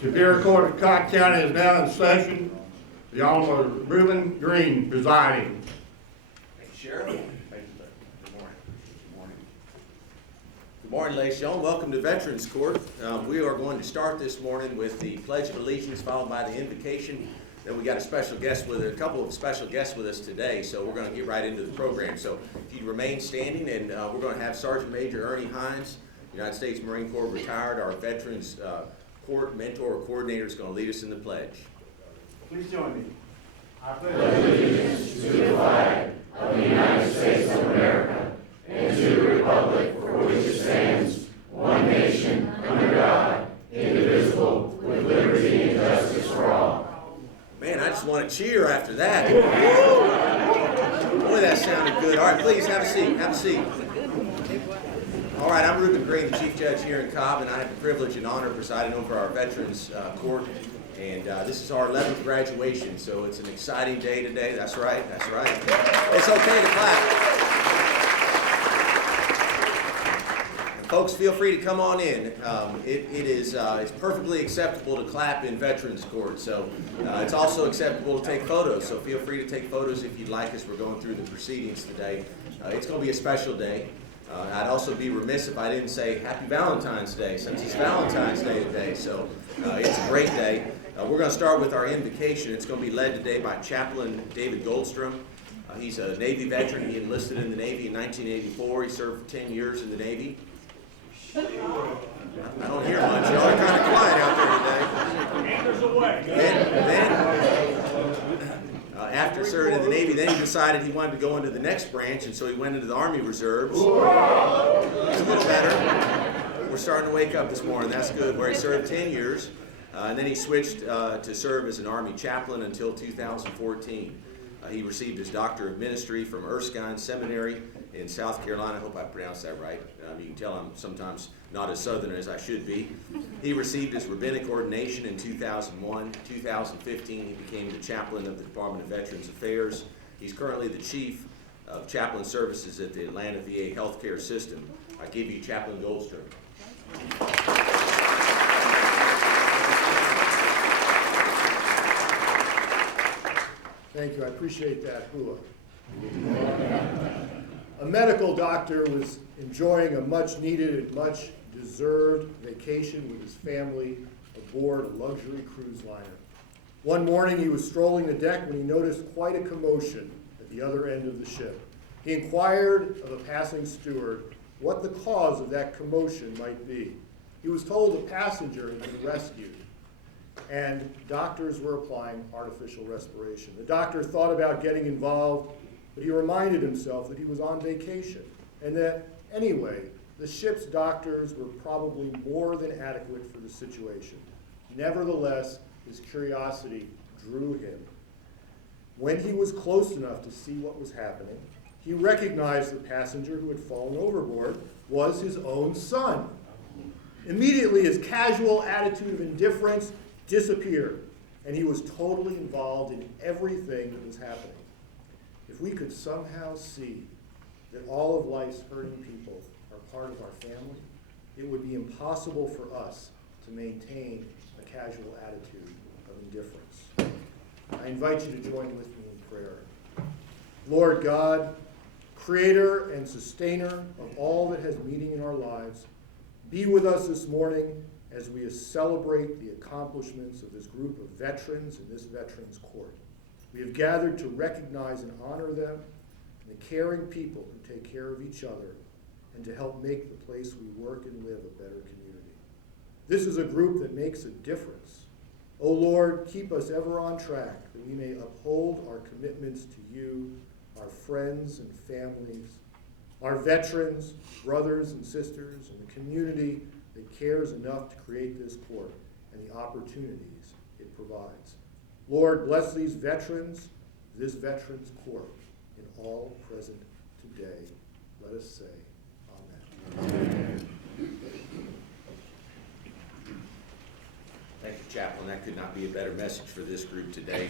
Superior Court of Cobb County is now in session. The Honorable Reuben Green presiding. Thank you, Sheriff. Thank you, sir. Good morning. Good morning. Good morning, ladies and gentlemen. Welcome to Veterans Court. We are going to start this morning with the Pledge of Allegiance, followed by the Invocation. Then we got a couple of special guests with us today, so we're going to get right into the program. So if you remain standing, and we're going to have Sergeant Major Ernie Hines, United States Marine Corps retired, our Veterans Court mentor or coordinator, is going to lead us in the pledge. Please join me. I pledge allegiance to the flag of the United States of America and to the republic for which it stands, one nation, under God, indivisible, with liberty and justice for all. Man, I just want to cheer after that. Boy, that sounded good. All right, please have a seat. Have a seat. All right, I'm Reuben Green, the Chief Judge here in Cobb, and I have the privilege and honor of presiding over our Veterans Court. And this is our 11th graduation, so it's an exciting day today. That's right, that's right. It's okay to clap. And folks, feel free to come on in. It's perfectly acceptable to clap in Veterans Court, so it's also acceptable to take photos. So feel free to take photos if you'd like as we're going through the proceedings today. It's going to be a special day. I'd also be remiss if I didn't say Happy Valentine's Day, since it's Valentine's Day today, so it's a great day. We're going to start with our invocation. It's going to be led today by Chaplain David Goldstrom. He's a Navy veteran. He enlisted in the Navy in 1984. He served for 10 years in the Navy. I don't hear much. Y'all are kind of quiet out there today. After serving in the Navy, then he decided he wanted to go into the next branch, and so he went into the Army Reserves. It's a little better. We're starting to wake up this morning. That's good. Where he served 10 years. And then he switched to serve as an Army chaplain until 2014. He received his Doctor of Ministry from Erskine Seminary in South Carolina. I hope I pronounced that right. You can tell I'm sometimes not as Southern as I should be. He received his rabbinic ordination in 2001. 2015, he became the chaplain of the Department of Veterans Affairs. He's currently the chief of chaplain services at the Atlanta VA healthcare system. I give you Chaplain Goldstrom. Thank you. I appreciate that hula. A medical doctor was enjoying a much-needed and much-deserved vacation with his family aboard a luxury cruise liner. One morning, he was strolling the deck when he noticed quite a commotion at the other end of the ship. He inquired of a passing steward what the cause of that commotion might be. He was told a passenger had been rescued, and doctors were applying artificial respiration. The doctor thought about getting involved, but he reminded himself that he was on vacation, and that anyway, the ship's doctors were probably more than adequate for the situation. Nevertheless, his curiosity drew him. When he was close enough to see what was happening, he recognized the passenger who had fallen overboard was his own son. Immediately, his casual attitude of indifference disappeared, and he was totally involved in everything that was happening. If we could somehow see that all of life's hurting people are part of our family, it would be impossible for us to maintain a casual attitude of indifference. I invite you to join with me in prayer. Lord God, creator and sustainer of all that has meaning in our lives, be with us this morning as we celebrate the accomplishments of this group of veterans in this Veterans Court. We have gathered to recognize and honor them, and the caring people who take care of each other, and to help make the place we work and live a better community. This is a group that makes a difference. O Lord, keep us ever on track, that we may uphold our commitments to you, our friends and families, our veterans, brothers and sisters, and the community that cares enough to create this court and the opportunities it provides. Lord, bless these veterans, this Veterans Court, and all present today. Let us say, Amen. Amen. Thank you, Chaplain. That could not be a better message for this group today.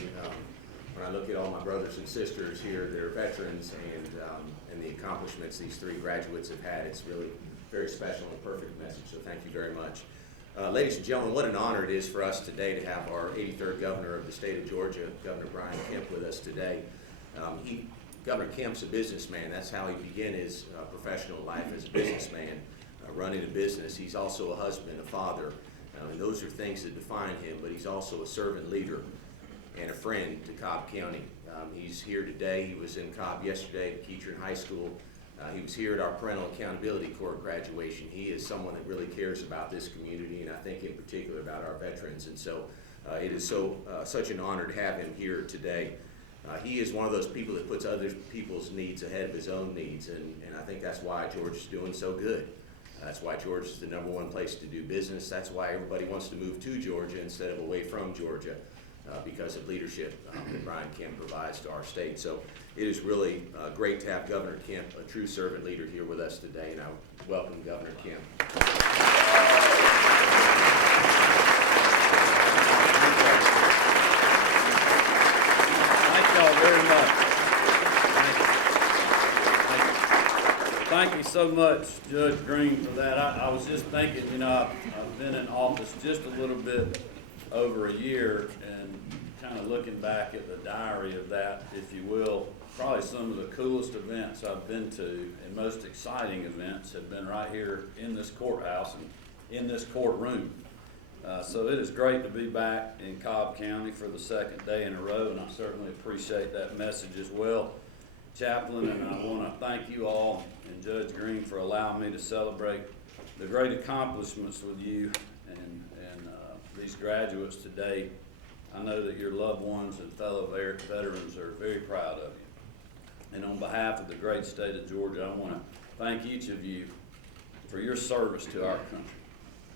When I look at all my brothers and sisters here that are veterans and the accomplishments these three graduates have had, it's really very special and a perfect message, so thank you very much. Ladies and gentlemen, what an honor it is for us today to have our 83rd governor of the state of Georgia, Governor Brian Kemp, with us today. Governor Kemp's a businessman. That's how he began his professional life, as a businessman, running a business. He's also a husband, a father, and those are things that define him, but he's also a servant leader and a friend to Cobb County. He's here today. He was in Cobb yesterday at Keatron High School. He was here at our Parental Accountability Court graduation. He is someone that really cares about this community, and I think in particular about our veterans, and so it is such an honor to have him here today. He is one of those people that puts other people's needs ahead of his own needs, and I think that's why Georgia's doing so good. That's why Georgia is the #1 place to do business. That's why everybody wants to move to Georgia instead of away from Georgia, because of leadership that Brian Kemp provides to our state. So it is really great to have Governor Kemp, a true servant leader, here with us today, and I welcome Governor Kemp. Thank y'all very much. Thank you so much, Judge Green, for that. I was just thinking, you know, I've been in office just a little bit over a year, and kind of looking back at the diary of that, if you will, probably some of the coolest events I've been to and most exciting events have been right here in this courthouse and in this courtroom. So it is great to be back in Cobb County for the second day in a row, and I certainly appreciate that message as well, Chaplain, and I want to thank you all and Judge Green for allowing me to celebrate the great accomplishments with you and these graduates today. I know that your loved ones and fellow veterans are very proud of you. And on behalf of the great state of Georgia, I want to thank each of you for your service to our country.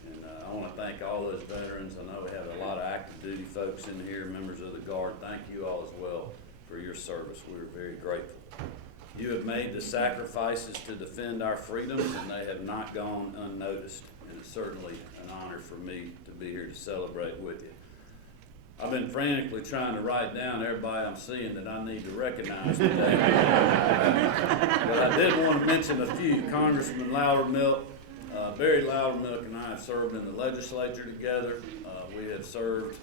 And I want to thank all those veterans. I know we have a lot of active duty folks in here, members of the Guard. Thank you all as well for your service. We are very grateful. You have made the sacrifices to defend our freedoms, and they have not gone unnoticed. And it's certainly an honor for me to be here to celebrate with you. I've been frantically trying to write down everybody I'm seeing that I need to recognize today. But I did want to mention a few. Congressman Loudermilk, Barry Loudermilk and I have served in the legislature together. We have served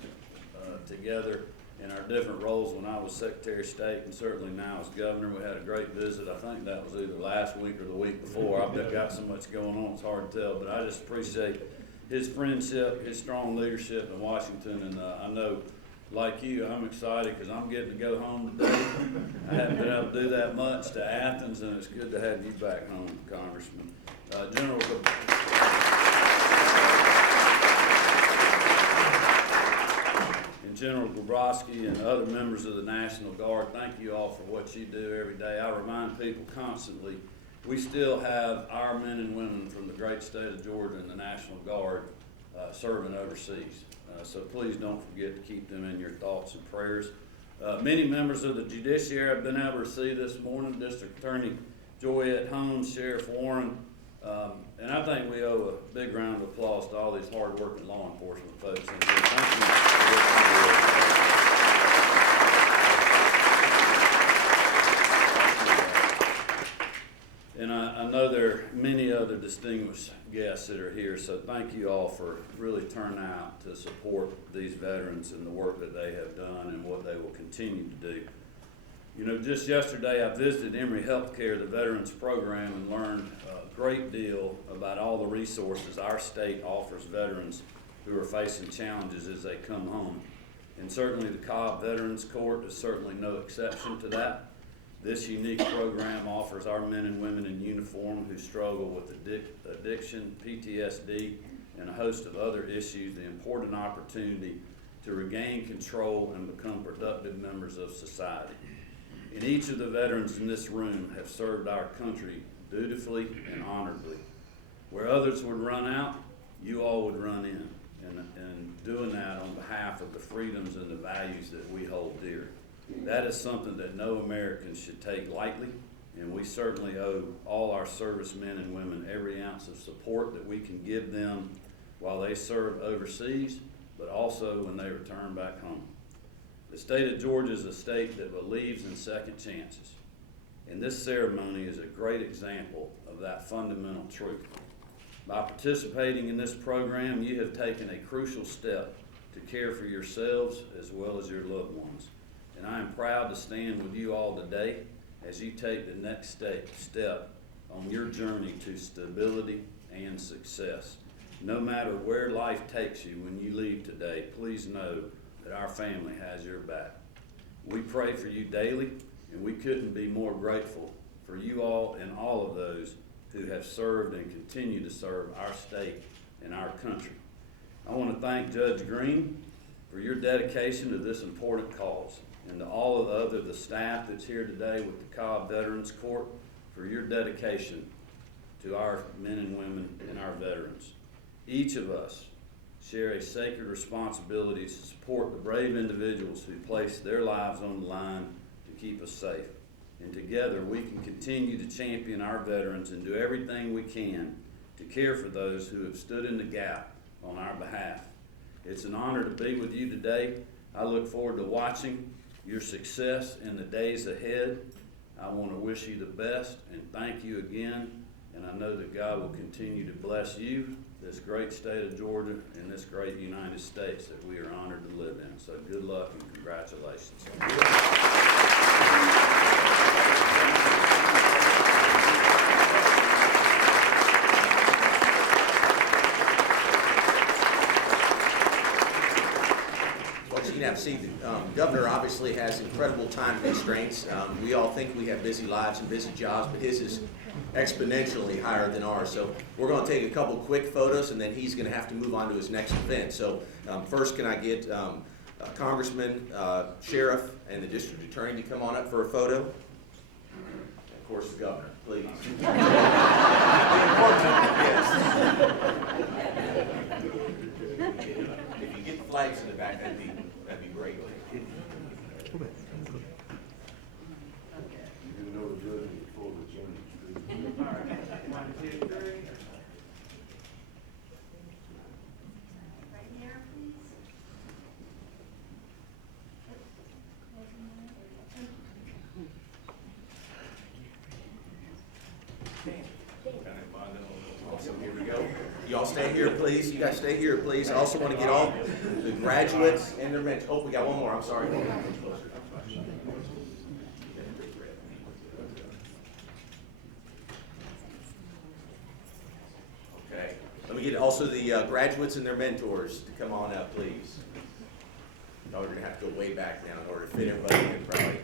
together in our different roles when I was Secretary of State and certainly now as Governor. We had a great visit. I think that was either last week or the week before. I've got so much going on, it's hard to tell, but I just appreciate his friendship, his strong leadership in Washington, and I know, like you, I'm excited because I'm getting to go home today. I haven't been able to do that much to Athens, and it's good to have you back home, Congressman. General Grabowski and other members of the National Guard, thank you all for what you do every day. I remind people constantly, we still have our men and women from the great state of Georgia and the National Guard serving overseas. So please don't forget to keep them in your thoughts and prayers. Many members of the judiciary have been able to see this morning, District Attorney Joyette Holmes, Sheriff Warren, and I think we owe a big round of applause to all these hard-working law enforcement folks. And thank you for what you do. And I know there are many other distinguished guests that are here, so thank you all for really turning out to support these veterans and the work that they have done and what they will continue to do. You know, just yesterday I visited Emory Healthcare, the Veterans Program, and learned a great deal about all the resources our state offers veterans who are facing challenges as they come home. And certainly the Cobb Veterans Court is certainly no exception to that. This unique program offers our men and women in uniform who struggle with addiction, PTSD, and a host of other issues the important opportunity to regain control and become productive members of society. And each of the veterans in this room have served our country dutifully and honorably. Where others would run out, you all would run in, and doing that on behalf of the freedoms and the values that we hold dear. That is something that no American should take lightly, and we certainly owe all our servicemen and women every ounce of support that we can give them while they serve overseas, but also when they return back home. The state of Georgia is a state that believes in second chances, and this ceremony is a great example of that fundamental truth. By participating in this program, you have taken a crucial step to care for yourselves as well as your loved ones. And I am proud to stand with you all today as you take the next step on your journey to stability and success. No matter where life takes you when you leave today, please know that our family has your back. We pray for you daily, and we couldn't be more grateful for you all and all of those who have served and continue to serve our state and our country. I want to thank Judge Green for your dedication to this important cause, and to all of the staff that's here today with the Cobb Veterans Court for your dedication to our men and women and our veterans. Each of us share a sacred responsibility to support the brave individuals who place their lives on the line to keep us safe. And together we can continue to champion our veterans and do everything we can to care for those who have stood in the gap on our behalf. It's an honor to be with you today. I look forward to watching your success in the days ahead. I want to wish you the best and thank you again. And I know that God will continue to bless you, this great state of Georgia, and this great United States that we are honored to live in. So good luck and congratulations. See, the governor obviously has incredible time constraints. We all think we have busy lives and busy jobs, but his is exponentially higher than ours. So we're going to take a couple quick photos, and then he's going to have to move on to his next event. So first, can I get Congressman, Sheriff, and the District Attorney to come on up for a photo? And of course, the governor, please. If you get the flags in the back, that'd be great. So here we go. Y'all stay here, please. You guys stay here, please. I also want to get all the graduates and their mentors. Oh, we got one more. I'm sorry. Okay. Let me get also the graduates and their mentors to come on up, please. Y'all are going to have to go way back now in order to fit everybody in, probably.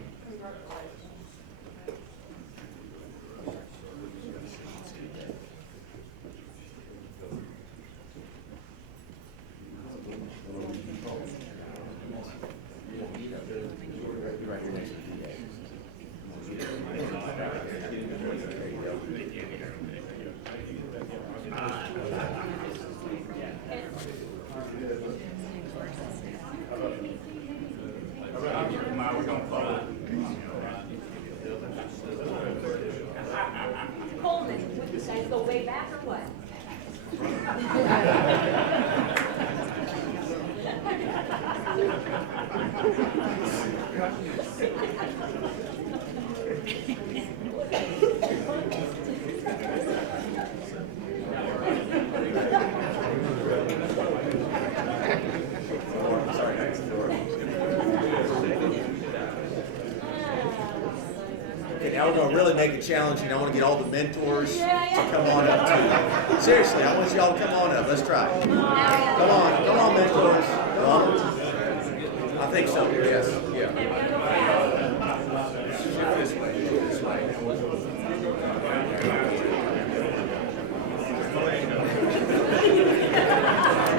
Coleman, would you guys go way back or what? Okay, now we're going to really make it challenging. I want to get all the mentors to come on up too. Seriously, I want y'all to come on up. Let's try. Come on, mentors. Come on. I think so. Yes. Yeah. This way. This way.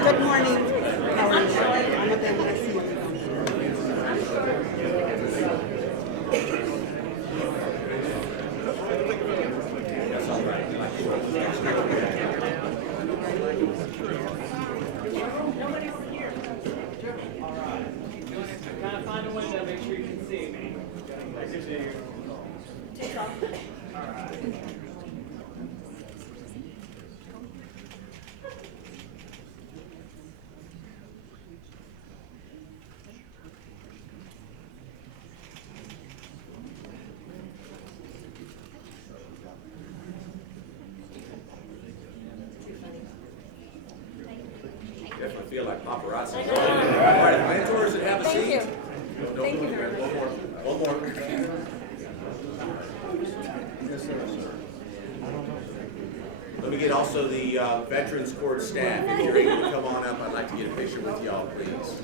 Good morning. How are you? I'm a bit late. Kind of find a window, make sure you can see me. I can see you. Take off. All right. Too funny. feel like paparazzi. All right, mentors, have a seat. Thank you. Don't Thank you move. very much. One more. Let me get also the Veterans Court staff. If you're able to come on up, I'd like to get a picture with y'all, please.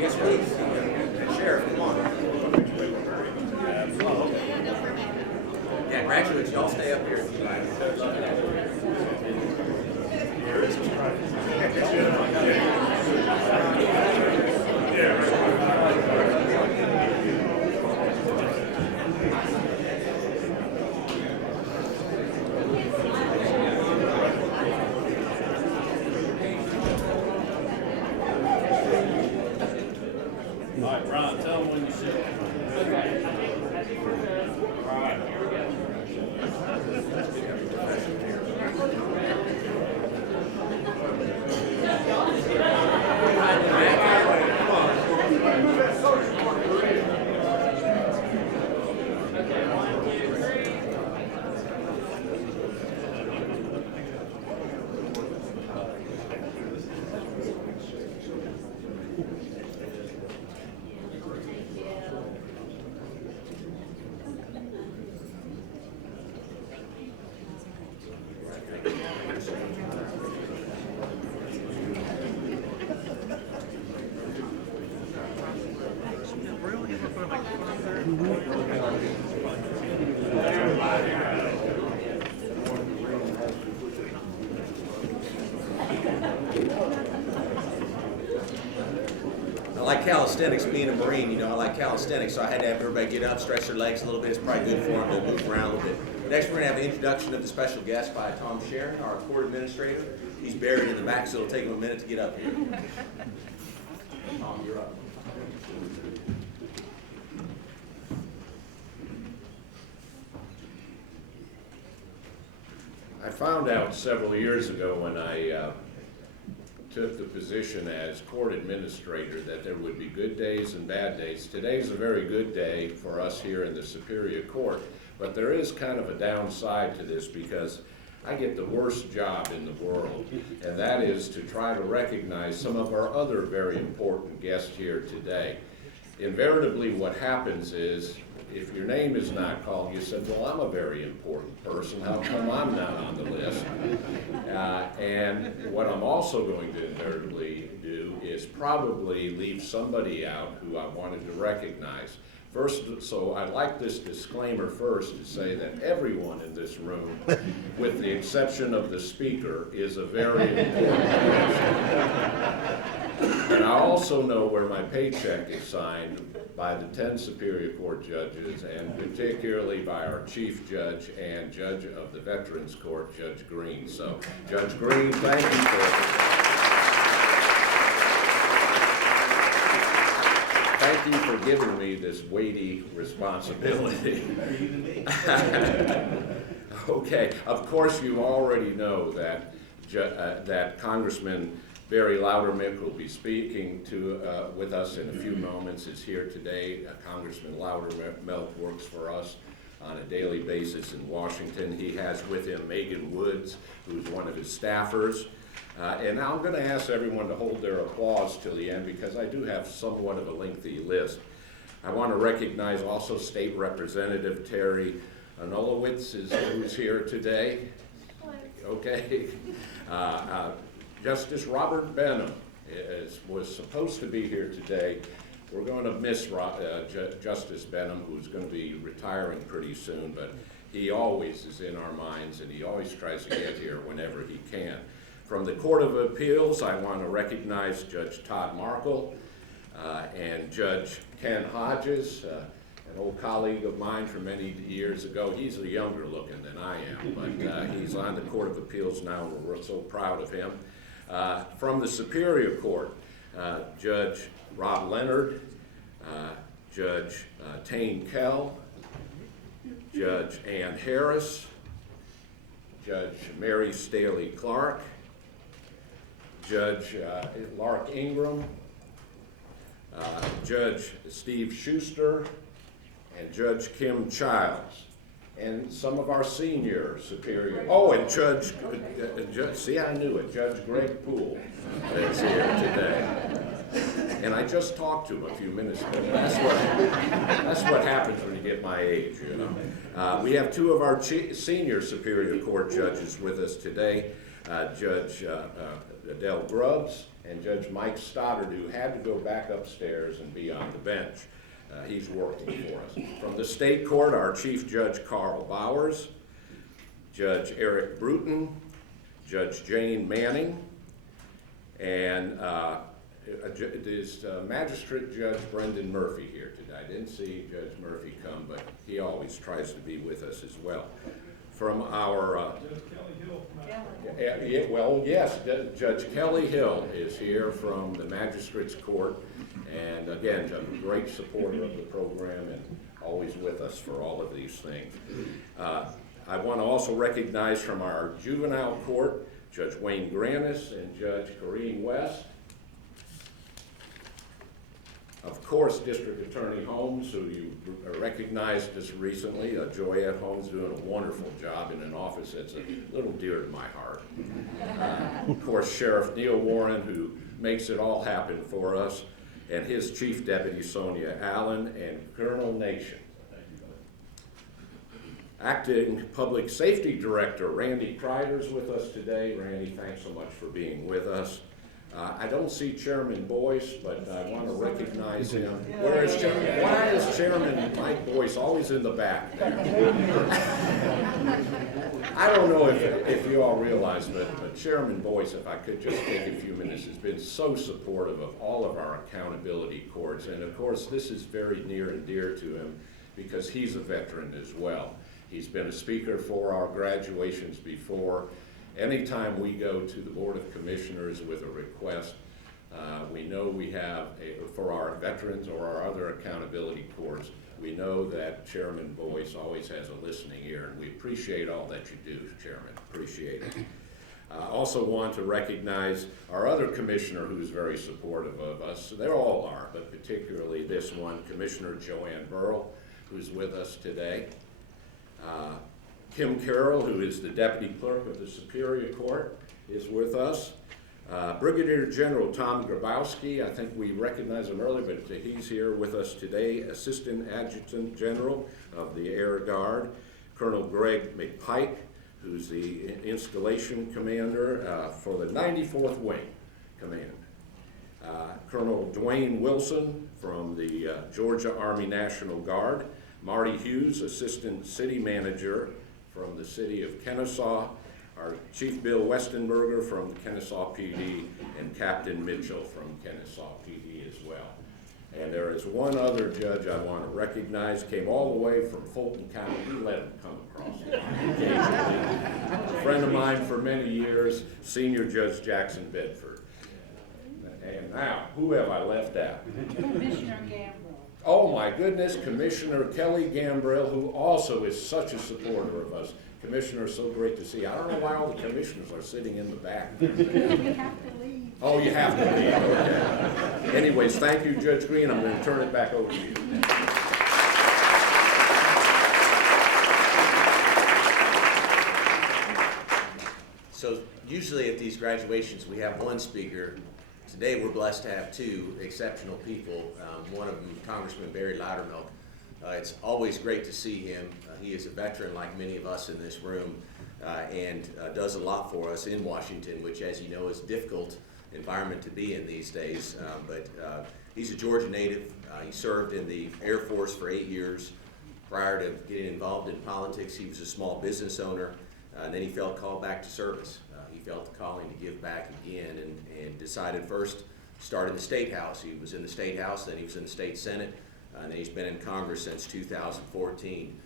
Yes, please. Sheriff, come on. Yeah, graduates, y'all stay up here if you like. All right, Ron, tell them when you sit. I like calisthenics, being a Marine, you know, I like calisthenics, so I had to have everybody get up, stretch their legs a little bit. It's probably good for them to move around a little bit. Next, we're going to have the introduction of the special guest by Tom Sharon, our court administrator. He's buried in the back, so it'll take him a minute to get up here. Tom, you're up. I found out several years ago when I took the position as court administrator that there would be good days and bad days. Today's a very good day for us here in the Superior Court, but there is kind of a downside to this because I get the worst job in the world, and that is to try to recognize some of our other very important guests here today. Invariably what happens is, if your name is not called, you said, well, I'm a very important person, how come I'm not on the list? And what I'm also going to invariably do is probably leave somebody out who I wanted to recognize. First, so I'd like this disclaimer first to say that everyone in this room, with the exception of the speaker, is a very important person. And I also know where my paycheck is signed by the 10 Superior Court judges, and particularly by our Chief Judge and Judge of the Veterans Court, Judge Green. So, Judge Green, thank you for giving me this weighty responsibility. Okay, of course you already know that that Congressman Barry Loudermilk will be speaking with us in a few moments. Is here today. Congressman Loudermilk works for us on a daily basis in Washington. He has with him Megan Woods, who's one of his staffers. And now I'm going to ask everyone to hold their applause till the end because I do have somewhat of a lengthy list. I want to recognize also State Representative Terry Anulowitz who's here today. Okay. Justice Robert Benham was supposed to be here today. We're going to miss Justice Benham, who's going to be retiring pretty soon, but he always is in our minds and he always tries to get here whenever he can. From the Court of Appeals, I want to recognize Judge Todd Markle and Judge Ken Hodges, an old colleague of mine from many years ago. He's younger looking than I am, but he's on the Court of Appeals now, and we're so proud of him. From the Superior Court, Judge Rob Leonard, Judge Tane Kell, Judge Ann Harris, Judge Mary Staley Clark, Judge Lark Ingram, Judge Steve Schuster, and Judge Kim Childs. and some of our senior superior. Oh, and Judge, see, I knew it, Judge Greg Poole is here today. And I just talked to him a few minutes ago. That's what happens when you get my age, you know. We have two of our senior Superior Court judges with us today, Judge Adele Grubbs and Judge Mike Stoddard, who had to go back upstairs and be on the bench. He's working for us. From the state court, our Chief Judge Carl Bowers, Judge Eric Bruton, Judge Jane Manning, and is Magistrate Judge Brendan Murphy here today. I didn't see Judge Murphy come, but he always tries to be with us as well. From our, yes, Judge Kelly Hill is here from the Magistrates Court, and again, a great supporter of the program and always with us for all of these things. I want to also recognize from our Juvenile Court, Judge Wayne Granis and Judge Corrine West. Of course, District Attorney Holmes, who you recognized just recently, Joyette Holmes, doing a wonderful job in an office that's a little dear to my heart. Of course, Sheriff Neil Warren, who makes it all happen for us, and his Chief Deputy Sonia Allen, and Colonel Nation. Acting Public Safety Director Randy Kreider's with us today. Randy, thanks so much for being with us. I don't see Chairman Boyce, but I want to recognize him. Why is Chairman Mike Boyce always in the back there? I don't know if you all realize, but Chairman Boyce, if I could just take a few minutes, has been so supportive of all of our accountability courts. And of course, this is very near and dear to him because he's a veteran as well. He's been a speaker for our graduations before. Anytime we go to the Board of Commissioners with a request, we know we have, for our veterans or our other accountability courts, we know that Chairman Boyce always has a listening ear, and we appreciate all that you do, Chairman. Appreciate it. I also want to recognize our other commissioner who's very supportive of us. They all are, but particularly this one, Commissioner Joanne Burrell, who's with us today. Kim Carroll, who is the Deputy Clerk of the Superior Court, is with us. Brigadier General Tom Grabowski, I think we recognized him earlier, but he's here with us today. Assistant Adjutant General of the Air Guard. Colonel Greg McPike, who's the Installation Commander for the 94th Wing Command. Colonel Dwayne Wilson from the Georgia Army National Guard. Marty Hughes, Assistant City Manager from the city of Kennesaw, our Chief Bill Westenberger from the Kennesaw PD, and Captain Mitchell from Kennesaw PD as well. And there is one other judge I want to recognize, came all the way from Fulton County. We let him come across occasionally. A friend of mine for many years, Senior Judge Jackson Bedford. And now, who have I left out? Commissioner Gamble. Oh my goodness, Commissioner Kelly Gambrell, who also is such a supporter of us. Commissioner, so great to see you. I don't know why all the commissioners are sitting in the back. You have to leave. Oh, you have to leave, okay. Anyways, thank you, Judge Green. I'm going to turn it back over to you. So usually at these graduations, we have one speaker. Today, we're blessed to have two exceptional people. One of them, Congressman Barry Loudermilk. It's always great to see him. He is a veteran like many of us in this room and does a lot for us in Washington, which, as you know, is a difficult environment to be in these days. But he's a Georgia native. He served in the Air Force for 8 years. Prior to getting involved in politics, he was a small business owner. And then he felt called back to service. He felt the calling to give back again and decided first to start in the State House. He was in the State House, then he was in the State Senate, and then he's been in Congress since 2014.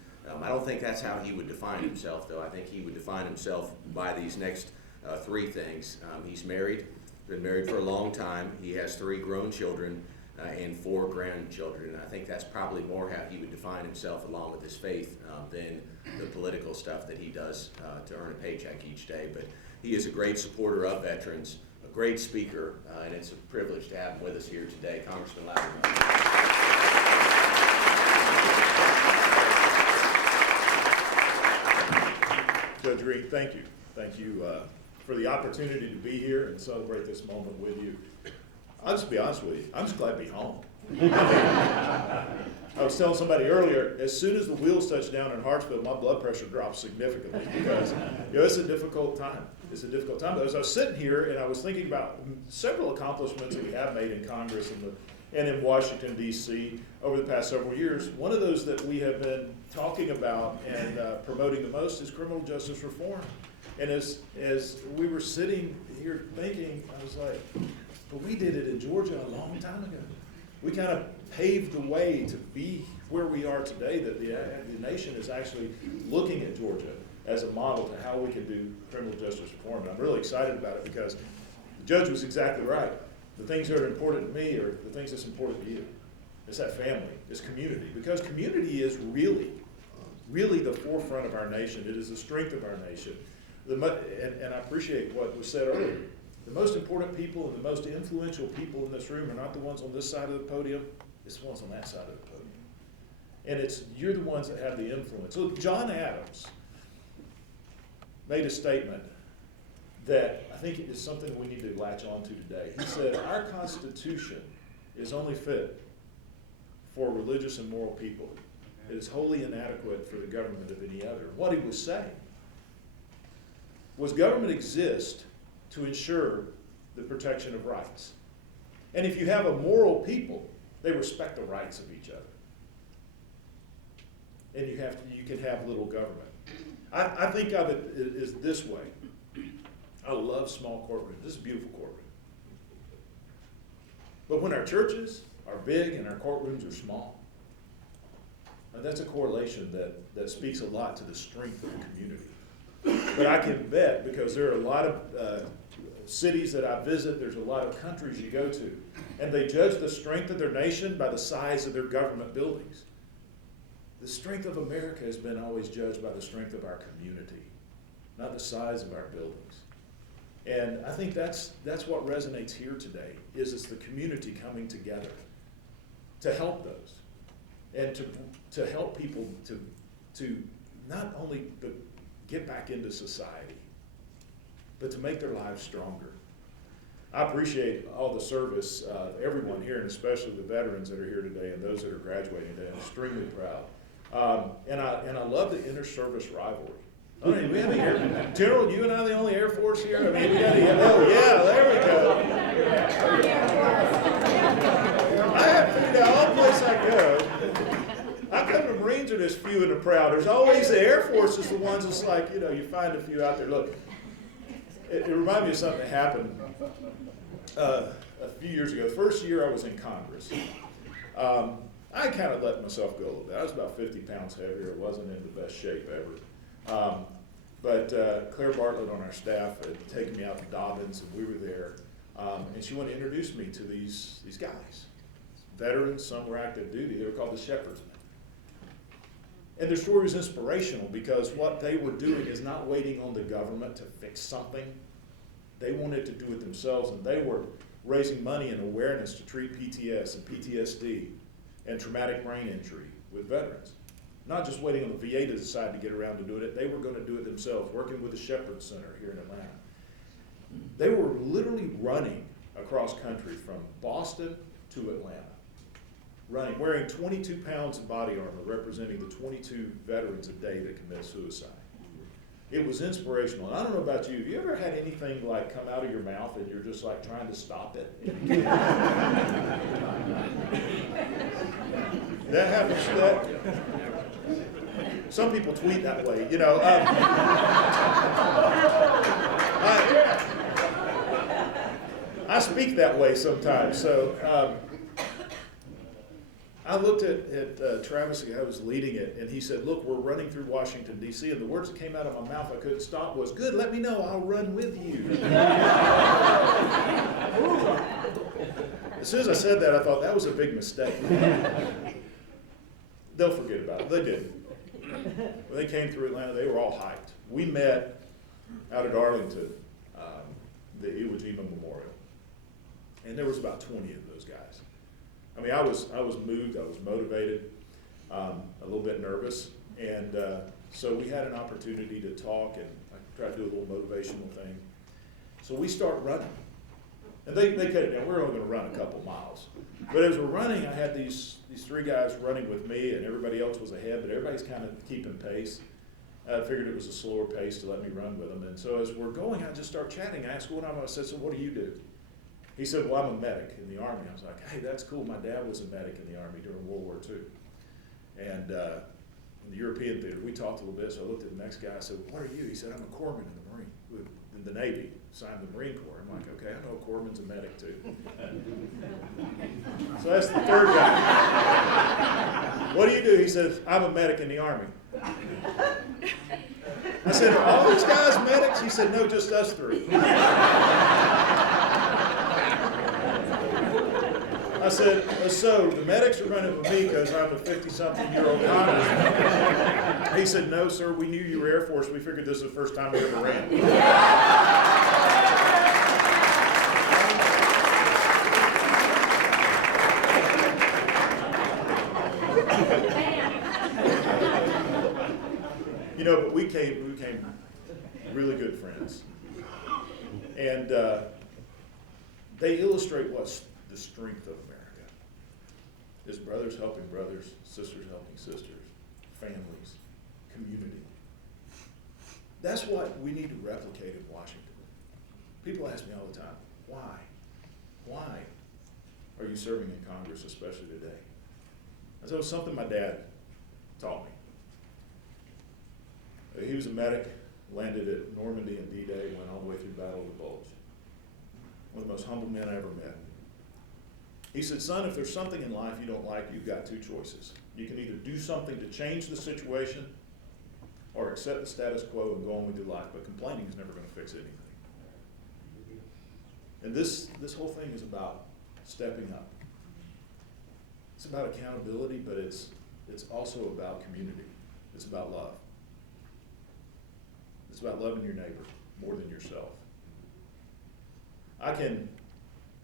I don't think that's how he would define himself, though. I think he would define himself by these next three things. He's married, been married for a long time. He has 3 grown children and 4 grandchildren. I think that's probably more how he would define himself, along with his faith, than the political stuff that he does to earn a paycheck each day. But he is a great supporter of veterans, a great speaker, and it's a privilege to have him with us here today. Congressman Loudermilk. thank you. Thank you for the opportunity to be here and celebrate this moment with you. I'll just be honest with you, I'm just glad to be home. I was telling somebody earlier, as soon as the wheels touch down in Hartsville, my blood pressure drops significantly because it's a difficult time. It's a difficult time. But as I was sitting here and I was thinking about several accomplishments that we have made in Congress and in Washington, D.C. over the past several years, one of those that we have been talking about and promoting the most is criminal justice reform. And as we were sitting here thinking, I was like, but we did it in Georgia a long time ago. We kind of paved the way to be where we are today, that the nation is actually looking at Georgia as a model to how we can do criminal justice reform. And I'm really excited about it because the judge was exactly right. The things that are important to me are the things that's important to you. It's that family, it's community, because community is really the forefront of our nation. It is the strength of our nation. And I appreciate what was said earlier. The most important people and the most influential people in this room are not the ones on this side of the podium, it's the ones on that side of the podium. And you're the ones that have the influence. Look, John Adams made a statement that I think is something we need to latch on to today. He said, our Constitution is only fit for religious and moral people. It is wholly inadequate for the government of any other. What he was saying was government exists to ensure the protection of rights. And if you have a moral people, they respect the rights of each other. And you can have little government. I think of it as this way. I love small courtrooms. This is a beautiful courtroom. But when our churches are big and our courtrooms are small, that's a correlation that speaks a lot to the strength of the community. But I can bet, because there are a lot of cities that I visit, there's a lot of countries you go to, and they judge the strength of their nation by the size of their government buildings. The strength of America has been always judged by the strength of our community, not the size of our buildings. And I think that's what resonates here today, is it's the community coming together to help those, and to help people to not only get back into society, but to make their lives stronger. I appreciate all the service, everyone here, and especially the veterans that are here today and those that are graduating today. I'm extremely proud. And I love the inter-service rivalry. I mean, we have the Air, General, you and I the only Air Force here? I mean, we got oh yeah, there we go. I have figured out all place I go. I come to Marines are just few and the proud. There's always the Air Force is the ones that's like, you find a few out there. Look, it reminded me of something that happened a few years ago. The first year I was in Congress, I kind of let myself go a little bit. I was about 50 pounds heavier. I wasn't in the best shape ever. But Claire Bartlett on our staff had taken me out to Dobbins, and we were there. And she wanted to introduce me to these guys. Veterans, some were active duty. They were called the Shepherdsmen. And their story was inspirational because what they were doing is not waiting on the government to fix something. They wanted to do it themselves, and they were raising money and awareness to treat PTS and PTSD and traumatic brain injury with veterans. Not just waiting on the VA to decide to get around to doing it, they were going to do it themselves, working with the Shepherd Center here in Atlanta. They were literally running across country from Boston to Atlanta, running, wearing 22 pounds of body armor, representing the 22 veterans a day that commit suicide. It was inspirational. And I don't know about you, have you ever had anything like come out of your mouth and you're just like trying to stop it? That happens to that. Some people tweet that way, I speak that way sometimes. So I looked at Travis, the guy who was leading it, and he said, look, we're running through Washington, D.C., and the words that came out of my mouth I couldn't stop was, good, let me know, I'll run with you. As soon as I said that, I thought, that was a big mistake. They'll forget about it. They didn't. When they came through Atlanta, they were all hyped. We met out at Arlington, the Iwo Jima Memorial, and there was about 20 of those guys. I mean, I was moved, I was motivated, a little bit nervous, and so we had an opportunity to talk, and try to do a little motivational thing. So we start running. And they cut it down. We're only gonna run a couple miles. But as we're running, I had these three guys running with me, and everybody else was ahead, but everybody's kind of keeping pace. I figured it was a slower pace to let me run with them. And so as we're going, I just start chatting. I asked one of them, I said, so what do you do? He said, well, I'm a medic in the Army. I was like, hey, that's cool. My dad was a medic in the Army during World War II. And in the European theater, we talked a little bit, so I looked at the next guy. I said, what are you? He said, I'm a corpsman in the Marine, in the Navy, signed the Marine Corps. I'm like, okay, I know a corpsman's a medic too. So that's the third guy. What do you do? He says, I'm a medic in the Army. I said, are all these guys medics? He said, no, just us three. I said, so the medics are running with me because I'm a 50-something-year-old congressman. He said, no, sir, we knew you were Air Force. We figured this was the first time we ever ran. You know, but we became really good friends. And they illustrate what's the strength of America. Is brothers helping brothers, sisters helping sisters, families, community. That's what we need to replicate in Washington. People ask me all the time, why? Why are you serving in Congress, especially today? And so it's something my dad taught me. He was a medic, landed at Normandy in D-Day, went all the way through the Battle of the Bulge. One of the most humble men I ever met. He said, son, if there's something in life you don't like, you've got two choices. You can either do something to change the situation or accept the status quo and go on with your life, but complaining is never going to fix anything. And this whole thing is about stepping up. It's about accountability, but it's also about community. It's about love. It's about loving your neighbor more than yourself.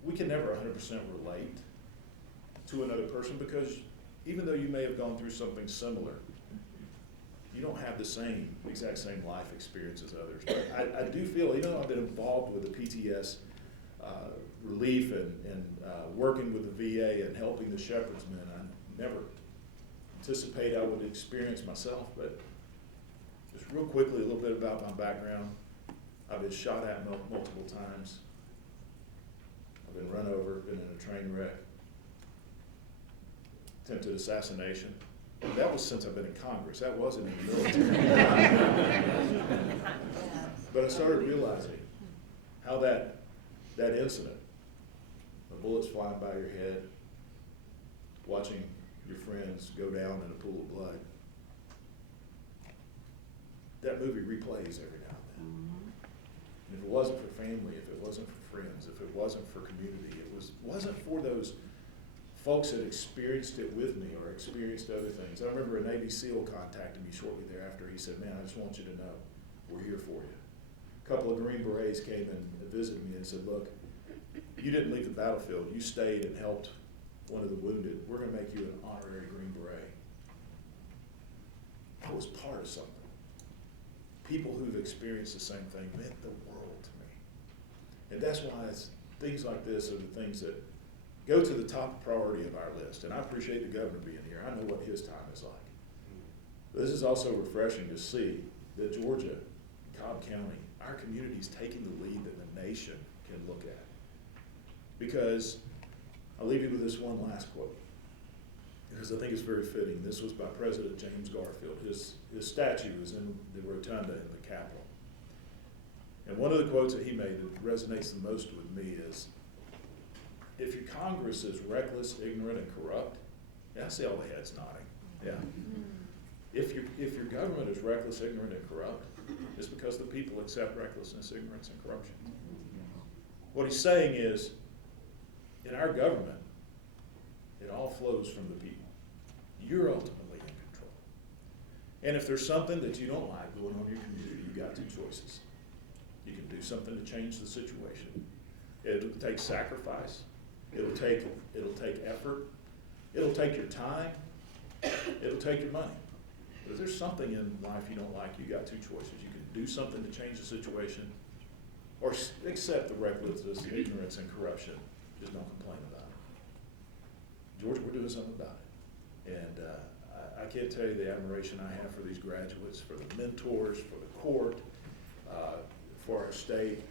We can never 100% relate to another person because even though you may have gone through something similar, you don't have the exact same life experience as others. But I do feel, even though I've been involved with the PTS relief and working with the VA and helping the Shepherd's Men, I never anticipate I would experience myself. But just real quickly, a little bit about my background. I've been shot at multiple times. I've been run over, been in a train wreck, attempted assassination. That was since I've been in Congress. That wasn't in the military. But I started realizing how that incident, the bullets flying by your head, watching your friends go down in a pool of blood, that movie replays every now and then. And if it wasn't for family, if it wasn't for friends, if it wasn't for community, it wasn't for those folks that experienced it with me or experienced other things. I remember a Navy SEAL contacted me shortly thereafter. He said, man, I just want you to know, we're here for you. A couple of Green Berets came and visited me and said, look, you didn't leave the battlefield. You stayed and helped one of the wounded. We're going to make you an honorary Green Beret. I was part of something. People who've experienced the same thing meant the world to me. And that's why things like this are the things that go to the top priority of our list. And I appreciate the governor being here. I know what his time is like. But this is also refreshing to see that Georgia, Cobb County, our community is taking the lead that the nation can look at. Because I'll leave you with this one last quote, because I think it's very fitting. This was by President James Garfield. His statue is in the rotunda in the Capitol. And one of the quotes that he made that resonates the most with me is, if your Congress is reckless, ignorant, and corrupt, yeah, I see all the heads nodding, yeah. If your government is reckless, ignorant, and corrupt, it's because the people accept recklessness, ignorance, and corruption. What he's saying is, in our government, it all flows from the people. You're ultimately in control. And if there's something that you don't like going on in your community, you've got two choices. You can do something to change the situation. It'll take sacrifice. It'll take effort. It'll take your time. It'll take your money. But if there's something in life you don't like, you got two choices. You can do something to change the situation, or accept the recklessness, the ignorance, and corruption. Just don't complain about it. George, we're doing something about it. And I can't tell you the admiration I have for these graduates, for the mentors, for the court, for our state.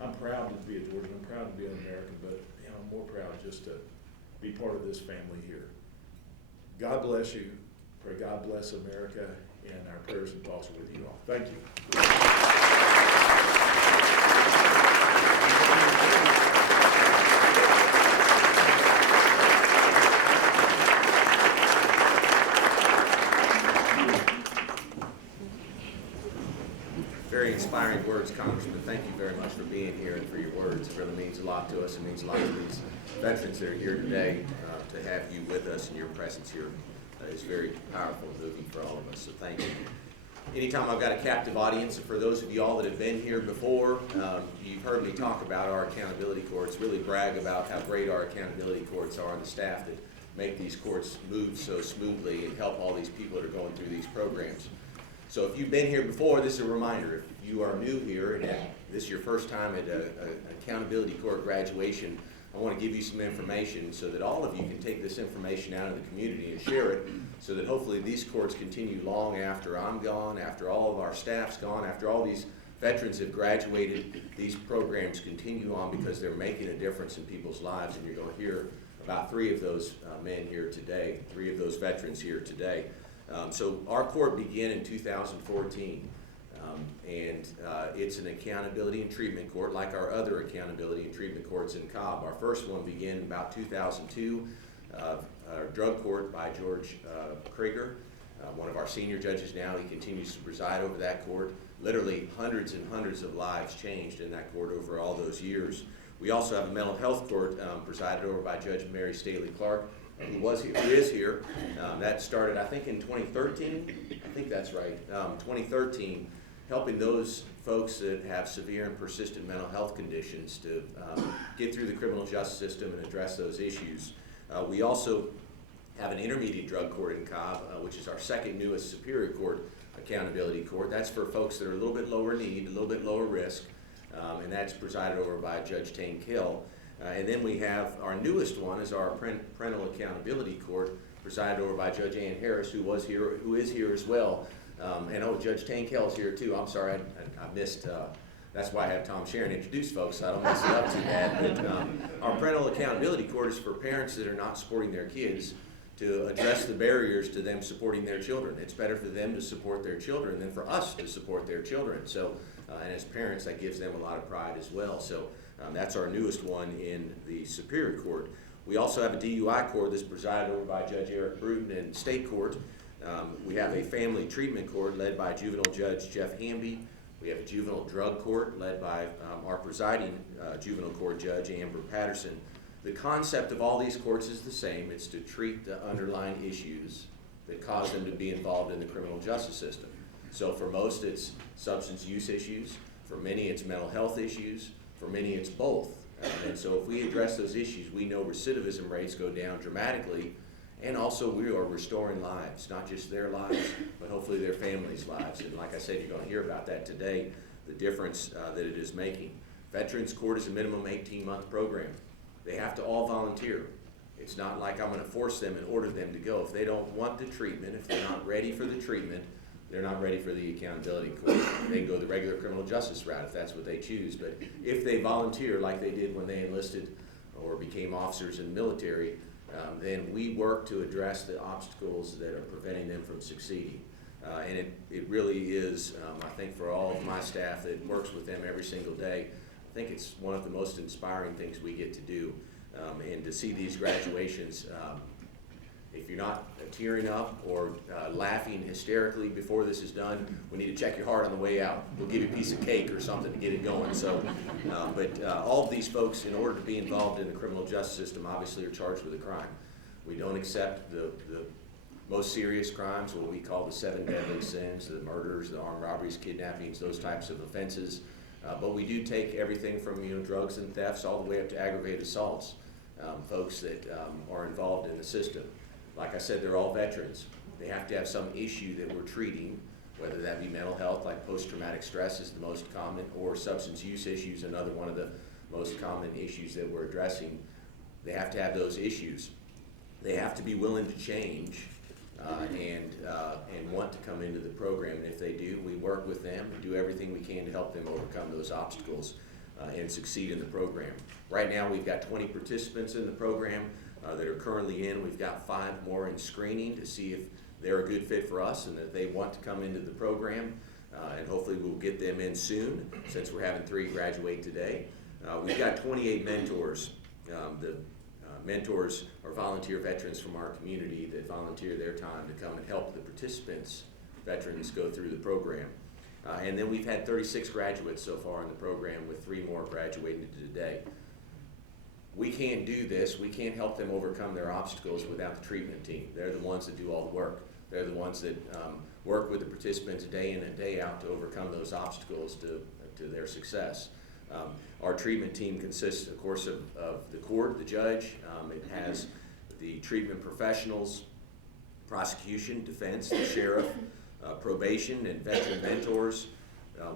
I'm proud to be a Georgian, I'm proud to be an American, but I'm more proud just to be part of this family here. God bless you. Pray God bless America, and our prayers and thoughts are with you all. Thank you. Very inspiring words, Congressman. Thank you very much for being here and for your words. It really means a lot to us. It means a lot to these veterans that are here today. To have you with us and your presence here is very powerful and moving for all of us, so thank you. Anytime I've got a captive audience, and for those of you all that have been here before, you've heard me talk about our accountability courts, really brag about how great our accountability courts are and the staff that make these courts move so smoothly and help all these people that are going through these programs. So if you've been here before, this is a reminder. If you are new here and this is your first time at an accountability court graduation, I want to give you some information so that all of you can take this information out in the community and share it, so that hopefully these courts continue long after I'm gone, after all of our staff's gone, after all these veterans have graduated. These programs continue on because they're making a difference in people's lives, and you're going to hear about 3 of those men here today, 3 of those veterans here today. So our court began in 2014, and it's an accountability and treatment court like our other accountability and treatment courts in Cobb. Our first one began about 2002, our drug court by George Krieger, one of our senior judges now. He continues to preside over that court. Literally hundreds and hundreds of lives changed in that court over all those years. We also have a mental health court presided over by Judge Mary Staley Clark, who is here. That started, I think, in 2013. I think that's right, 2013, helping those folks that have severe and persistent mental health conditions to get through the criminal justice system and address those issues. We also have an intermediate drug court in Cobb, which is our second newest Superior Court accountability court. That's for folks that are a little bit lower need, a little bit lower risk, and that's presided over by Judge Tane Kill. And then we have our newest one is our Parental Accountability Court, presided over by Judge Ann Harris, who is here as well. And Judge Tane Kell's here too. I'm sorry, I missed. That's why I have Tom Sharon introduce folks, so I don't mess it up too bad. But our Parental Accountability Court is for parents that are not supporting their kids, to address the barriers to them supporting their children. It's better for them to support their children than for us to support their children. So, and as parents, that gives them a lot of pride as well. So that's our newest one in the Superior Court. We also have a DUI court that's presided over by Judge Eric Bruton in State Court. We have a family treatment court led by Juvenile Judge Jeff Hamby. We have a juvenile drug court led by our presiding juvenile court judge, Amber Patterson. The concept of all these courts is the same. It's to treat the underlying issues that cause them to be involved in the criminal justice system. So for most, it's substance use issues. For many, it's mental health issues. For many, it's both. And so if we address those issues, we know recidivism rates go down dramatically, and also we are restoring lives, not just their lives, but hopefully their families' lives. And like I said, you're going to hear about that today, the difference that it is making. Veterans Court is a minimum 18-month program. They have to all volunteer. It's not like I'm going to force them and order them to go. If they don't want the treatment, if they're not ready for the treatment, they're not ready for the accountability court. They can go the regular criminal justice route if that's what they choose. But if they volunteer like they did when they enlisted or became officers in the military, then we work to address the obstacles that are preventing them from succeeding. And it really is, I think for all of my staff that works with them every single day, I think it's one of the most inspiring things we get to do. And to see these graduations, if you're not tearing up or laughing hysterically before this is done, we need to check your heart on the way out. We'll give you a piece of cake or something to get it going. So, but all of these folks, in order to be involved in the criminal justice system, obviously are charged with a crime. We don't accept the most serious crimes, what we call the 7 deadly sins, the murders, the armed robberies, kidnappings, those types of offenses. But we do take everything from drugs and thefts all the way up to aggravated assaults, folks that are involved in the system. Like I said, they're all veterans. They have to have some issue that we're treating whether that be mental health, like post-traumatic stress is the most common, or substance use issues, another one of the most common issues that we're addressing. They have to have those issues. They have to be willing to change and want to come into the program. And if they do, we work with them and do everything we can to help them overcome those obstacles and succeed in the program. Right now, we've got 20 participants in the program that are currently in. We've got 5 more in screening to see if they're a good fit for us and that they want to come into the program. And hopefully we'll get them in soon, since we're having 3 graduate today. We've got 28 mentors. The mentors are volunteer veterans from our community that volunteer their time to come and help the participants, veterans, go through the program. And then we've had 36 graduates so far in the program, with 3 more graduating today. We can't do this, we can't help them overcome their obstacles without the treatment team. They're the ones that do all the work. They're the ones that work with the participants day in and day out to overcome those obstacles to their success. Our treatment team consists, of course, of the court, the judge. It has the treatment professionals, prosecution, defense, the sheriff, probation, and veteran mentors.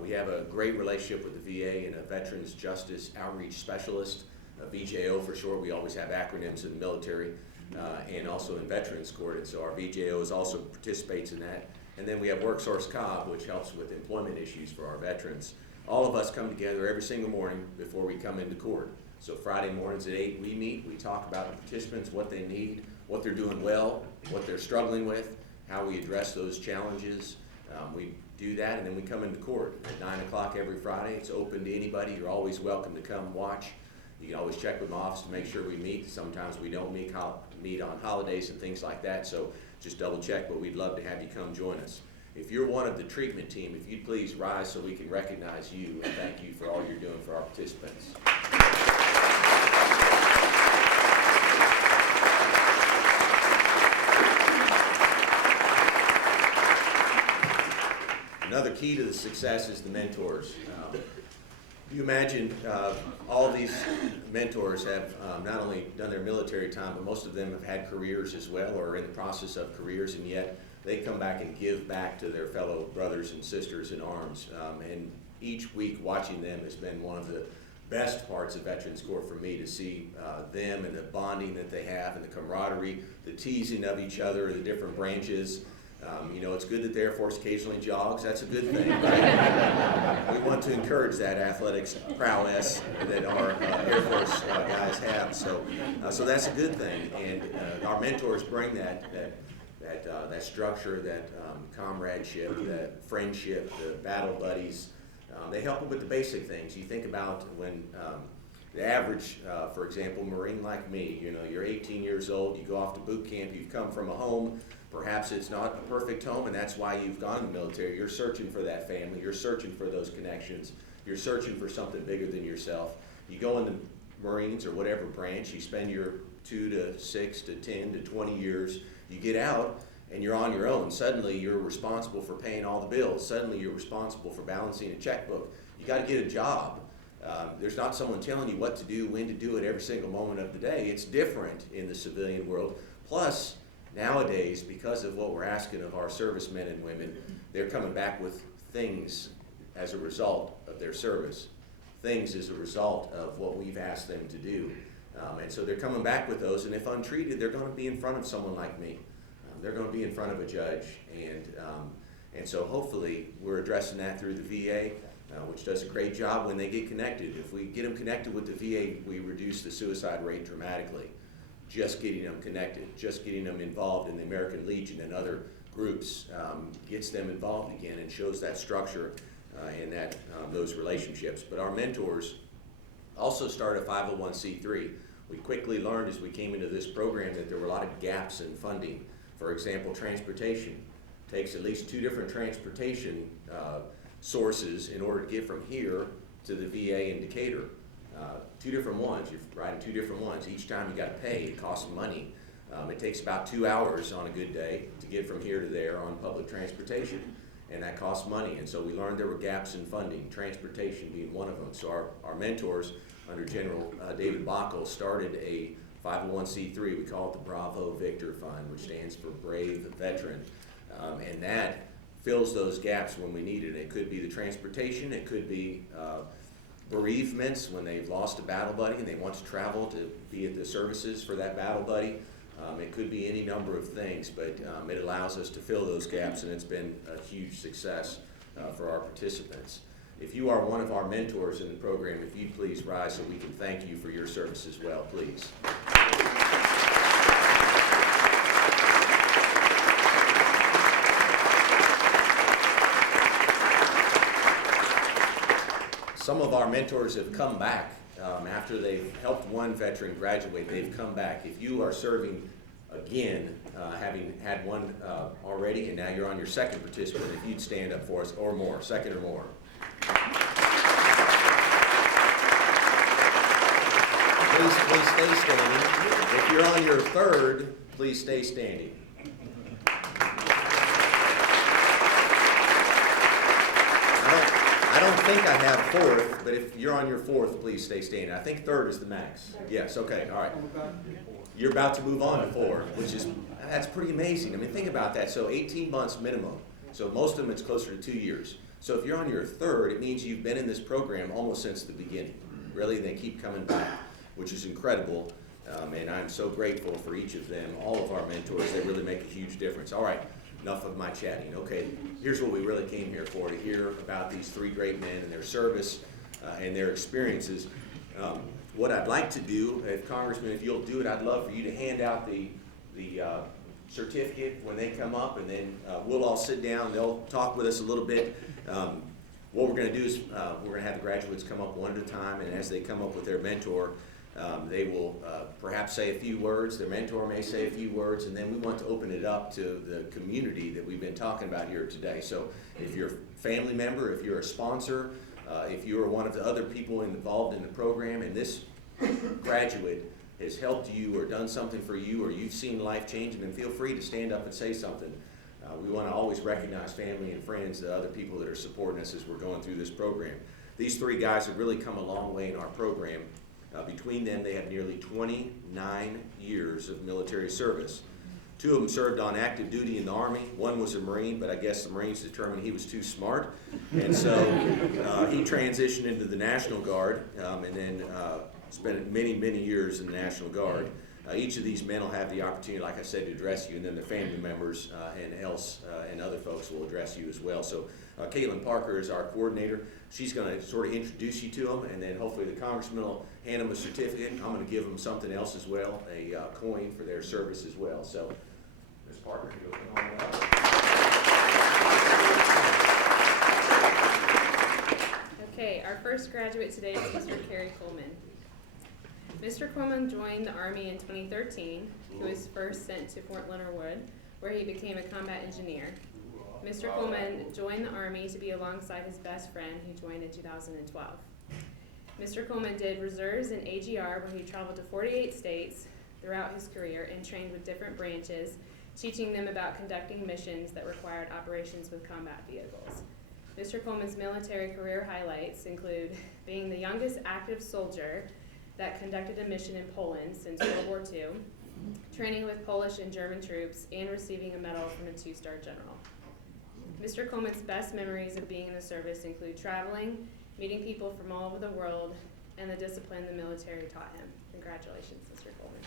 We have a great relationship with the VA and a Veterans Justice Outreach Specialist, VJO for short. We always have acronyms in the military, and also in Veterans Court. And so our VJO also participates in that. And then we have WorkSource Cobb, which helps with employment issues for our veterans. All of us come together every single morning before we come into court. So Friday mornings at 8, we meet, we talk about the participants, what they need, what they're doing well, what they're struggling with, how we address those challenges. We do that, and then we come into court at 9 o'clock every Friday. It's open to anybody. You're always welcome to come watch. You can always check with my office to make sure we meet. Sometimes we don't meet on holidays and things like that, so just double check, but we'd love to have you come join us. If you're one of the treatment team, if you'd please rise so we can recognize you and thank you for all you're doing for our participants. Another key to the success is the mentors. You imagine all of these mentors have not only done their military time, but most of them have had careers as well, or are in the process of careers, and yet they come back and give back to their fellow brothers and sisters in arms. And each week watching them has been one of the best parts of Veterans Court for me, to see them and the bonding that they have and the camaraderie, the teasing of each other, the different branches. You know, it's good that the Air Force occasionally jogs. That's a good thing, right? We want to encourage that athletics prowess that our Air Force guys have. So that's a good thing. And our mentors bring that structure, that comradeship, that friendship, the battle buddies. They help with the basic things. You think about when the average, for example, Marine like me, you know, you're 18 years old, you go off to boot camp, you've come from a home. Perhaps it's not a perfect home, and that's why you've gone to the military. You're searching for that family. You're searching for those connections. You're searching for something bigger than yourself. You go in the Marines or whatever branch, you spend your 2 to 6 to 10 to 20 years. You get out, and you're on your own. Suddenly, you're responsible for paying all the bills. Suddenly, you're responsible for balancing a checkbook. You got to get a job. There's not someone telling you what to do, when to do it every single moment of the day. It's different in the civilian world. Plus, nowadays, because of what we're asking of our servicemen and women, they're coming back with things as a result of their service, things as a result of what we've asked them to do. And so they're coming back with those, and if untreated, they're going to be in front of someone like me. They're going to be in front of a judge, and so hopefully we're addressing that through the VA, which does a great job when they get connected. If we get them connected with the VA, we reduce the suicide rate dramatically. Just getting them connected, just getting them involved in the American Legion and other groups gets them involved again and shows that structure and that those relationships. But our mentors also start a 501c3. We quickly learned as we came into this program that there were a lot of gaps in funding. For example, transportation. Takes at least 2 different transportation sources in order to get from here to the VA in Decatur. 2 different ones, you're riding 2 different ones. Each time you got to pay, it costs money. It takes about 2 hours on a good day to get from here to there on public transportation, and that costs money. And so we learned there were gaps in funding, transportation being one of them. So our mentors under General David Bockel started a 501c3, we call it the Bravo Victor Fund, which stands for Brave Veteran. And that fills those gaps when we need it. It could be the transportation, it could be bereavements when they've lost a battle buddy and they want to travel to be at the services for that battle buddy. It could be any number of things, but it allows us to fill those gaps, and it's been a huge success for our participants. If you are one of our mentors in the program, if you'd please rise so we can thank you for your service as well, please. Some of our mentors have come back after they've helped one veteran graduate. They've come back. If you are serving again, having had one already, and now you're on your second participant, if you'd stand up for us, or more, second or more. Please stay standing. If you're on your third, please stay standing. I don't think I have fourth, but if you're on your fourth, please stay standing. I think third is the max. Yes, okay, all right. You're about to move on to four, that's pretty amazing. I mean, think about that. So 18 months minimum. So most of them, it's closer to 2 years. So if you're on your third, it means you've been in this program almost since the beginning. Really, they keep coming back, which is incredible. And I'm so grateful for each of them, all of our mentors. They really make a huge difference. All right, enough of my chatting. Okay, here's what we really came here for, to hear about these three great men and their service and their experiences. What I'd like to do, if Congressman, if you'll do it, I'd love for you to hand out the certificate when they come up, and then we'll all sit down. They'll talk with us a little bit. What we're going to do is we're going to have the graduates come up one at a time, and as they come up with their mentor, they will perhaps say a few words. Their mentor may say a few words, and then we want to open it up to the community that we've been talking about here today. So if you're a family member, if you're a sponsor, if you're one of the other people involved in the program, and this graduate has helped you or done something for you, or you've seen life changing, then feel free to stand up and say something. We want to always recognize family and friends, the other people that are supporting us as we're going through this program. These three guys have really come a long way in our program. Between them, they have nearly 29 years of military service. 2 of them served on active duty in the Army. 1 was a Marine, but I guess the Marines determined he was too smart. And so he transitioned into the National Guard and then spent many, many years in the National Guard. Each of these men will have the opportunity, like I said, to address you, and then the family members and other folks will address you as well. So Caitlin Parker is our coordinator. She's going to sort of introduce you to them, and then hopefully the congressman will hand them a certificate. I'm going to give them something else as well, a coin for their service as well. So, Ms. Parker, if you'll come on up. Okay, our first graduate today is Mr. Kerry Coleman. Mr. Coleman joined the Army in 2013. He was first sent to Fort Leonard Wood, where he became a combat engineer. Mr. Coleman joined the Army to be alongside his best friend, who joined in 2012. Mr. Coleman did reserves in AGR, where he traveled to 48 states throughout his career and trained with different branches, teaching them about conducting missions that required operations with combat vehicles. Mr. Coleman's military career highlights include being the youngest active soldier that conducted a mission in Poland since World War II, training with Polish and German troops, and receiving a medal from a 2-star general. Mr. Coleman's best memories of being in the service include traveling, meeting people from all over the world, and the discipline the military taught him. Congratulations, Mr. Coleman.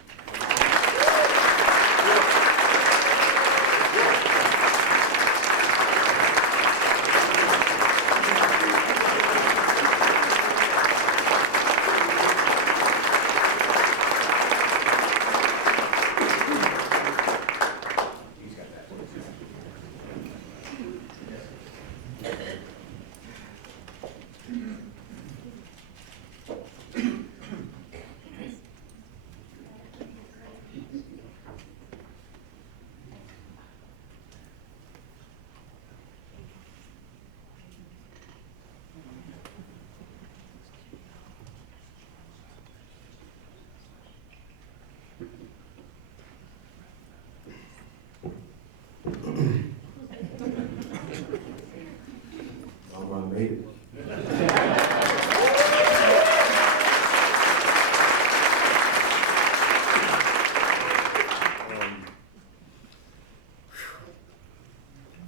Made it.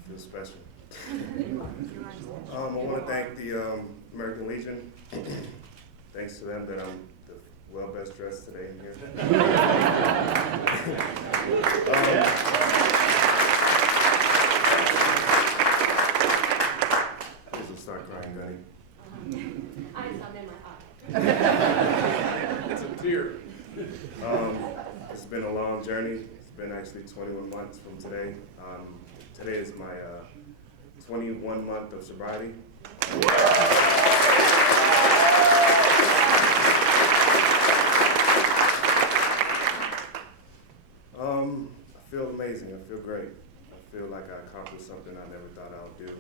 Feels special. I want to thank the American Legion. Thanks to them that I'm the well best dressed today in here. Please don't start crying, Gunny. I saw them in my eye. It's a tear. It's been a long journey. It's been actually 21 months from today. Today is my 21 month of sobriety. I feel amazing. I feel great. I feel like I accomplished something I never thought I would do.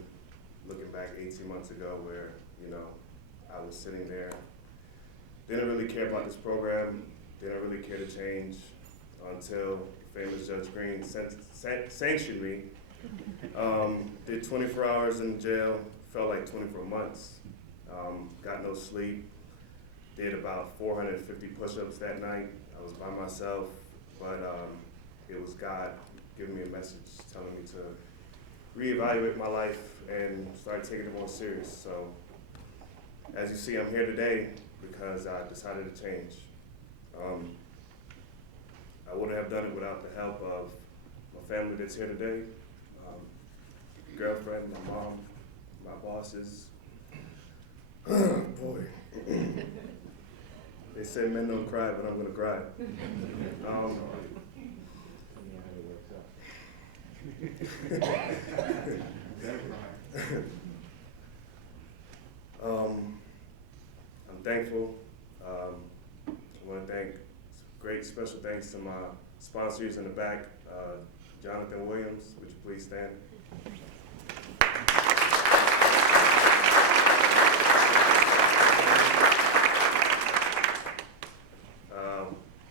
Looking back 18 months ago where, I was sitting there, didn't really care about this program, didn't really care to change until famous Judge Green sanctioned me. Did 24 hours in jail, felt like 24 months. Got no sleep, did about 450 push-ups that night. I was by myself, but it was God giving me a message telling me to reevaluate my life and start taking it more serious. So, as you see, I'm here today because I decided to change. I wouldn't have done it without the help of my family that's here today, girlfriend, my mom, my bosses. Boy. They say men don't cry, but I'm gonna cry. I'm thankful. I want to thank, great special thanks to my sponsors in the back, Jonathan Williams, would you please stand?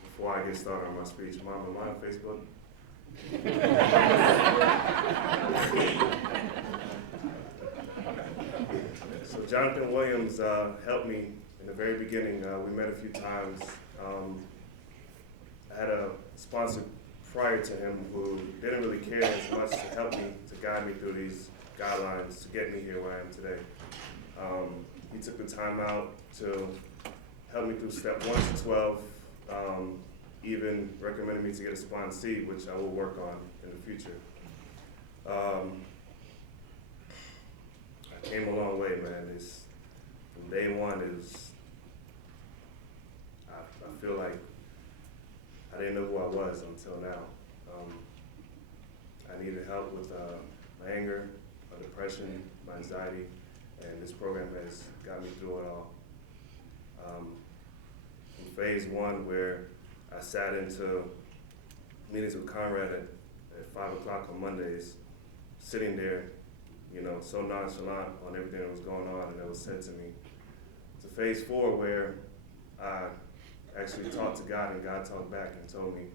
Before I get started on my speech, Mom, am I on Facebook? So Jonathan Williams helped me in the very beginning. We met a few times. I had a sponsor prior to him who didn't really care as much to help me, to guide me through these guidelines to get me here where I am today. He took the time out to help me through step 1 to 12, even recommended me to get a sponsee, which I will work on in the future. I came a long way, man. From day one, I feel like I didn't know who I was until now. I needed help with my anger, my depression, my anxiety, and this program has got me through it all. From phase 1, where I sat into meetings with Conrad at 5 o'clock on Mondays, sitting there, so nonchalant on everything that was going on and that was said to me, to phase 4, where I actually talked to God and God talked back and told me,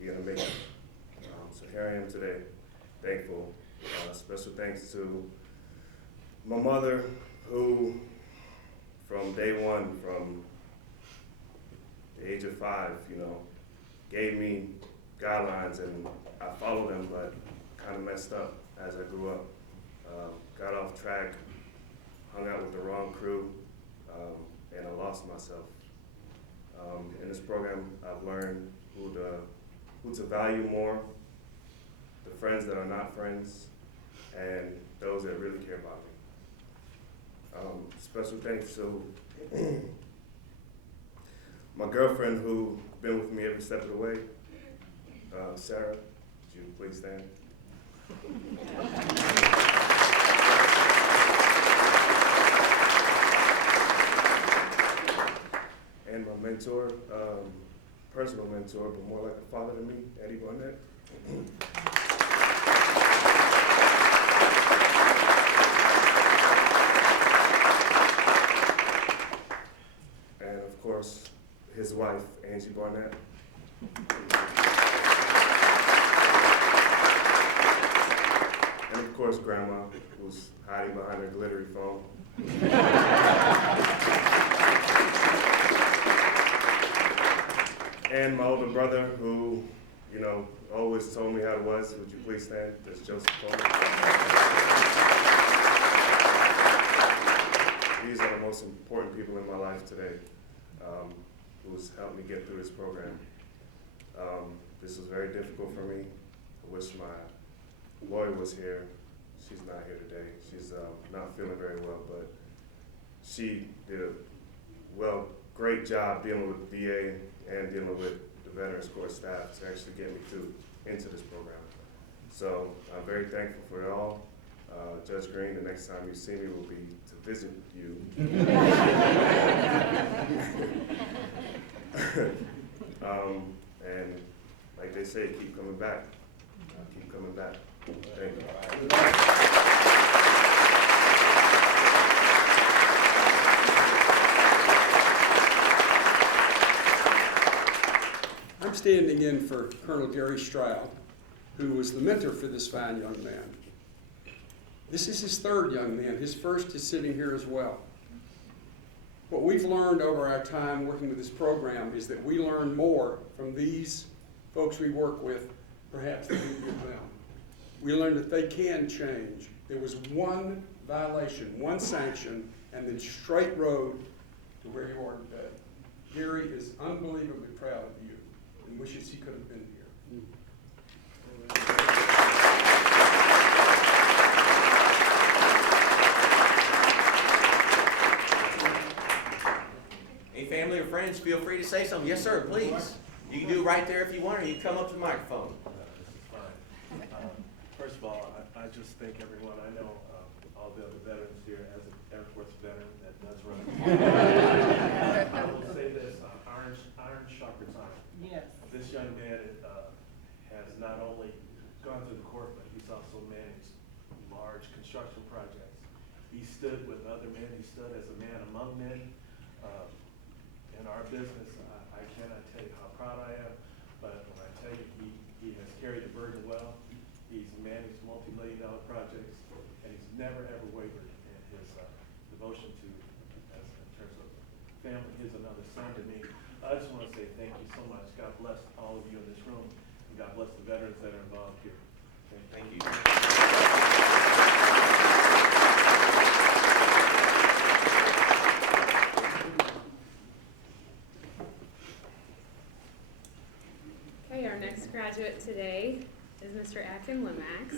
you're gonna make it. So here I am today, thankful. Special thanks to my mother, who from day 1, from the age of 5, gave me guidelines and I followed them, but kind of messed up as I grew up. Got off track, hung out with the wrong crew, and I lost myself. In this program, I've learned who to value more, the friends that are not friends, and those that really care about me. Special thanks to my girlfriend who's been with me every step of the way, Sarah, would you please stand? And my mentor, personal mentor, but more like a father to me, Eddie Barnett. And of course, his wife, Angie Barnett. And of course, Grandma, who's hiding behind her glittery phone. And my older brother, who, always told me how it was. Would you please stand? That's Joseph Cobb. these are the most important people in my life today, who's helped me get through this program. This was very difficult for me. I wish my lawyer was here. She's not here today. She's not feeling very well, but she did a great job dealing with VA and dealing with the Veterans Court staff to actually get me into this program. So I'm very thankful for it all. Judge Green, the next time you see me will be to visit you. And like they say, keep coming back. Keep coming back. Thank you. I'm standing in for Colonel Gary Stroud, who was the mentor for this fine young man. This is his third young man. His first is sitting here as well. What we've learned over our time working with this program is that we learn more from these folks we work with, perhaps, than we do them. We learned that they can change. There was one violation, one sanction, and then straight road to where you are today. Gary is unbelievably proud of you and wishes he could have been here. Any family or friends, feel free to say something. Yes, sir, please. You can do it right there if you want, or you can come up to the microphone. First of all, I just thank everyone. I know all the other veterans here. As an Air Force veteran, that does run. I will say this, iron sharpens iron. Yes. This young man has not only gone through the court, but he's also managed large construction projects. He stood with other men. He stood as a man among men. In our business, I cannot tell you how proud I am, but when I tell you he has carried the burden well. He's managed multi-million-dollar projects, and he's never ever wavered in his devotion to, in terms of family. He's another son to me. I just want to say thank you so much. God bless all of you in this room, and God bless the veterans that are involved here. Thank you. Okay, our next graduate today is Mr. Akim Lomax.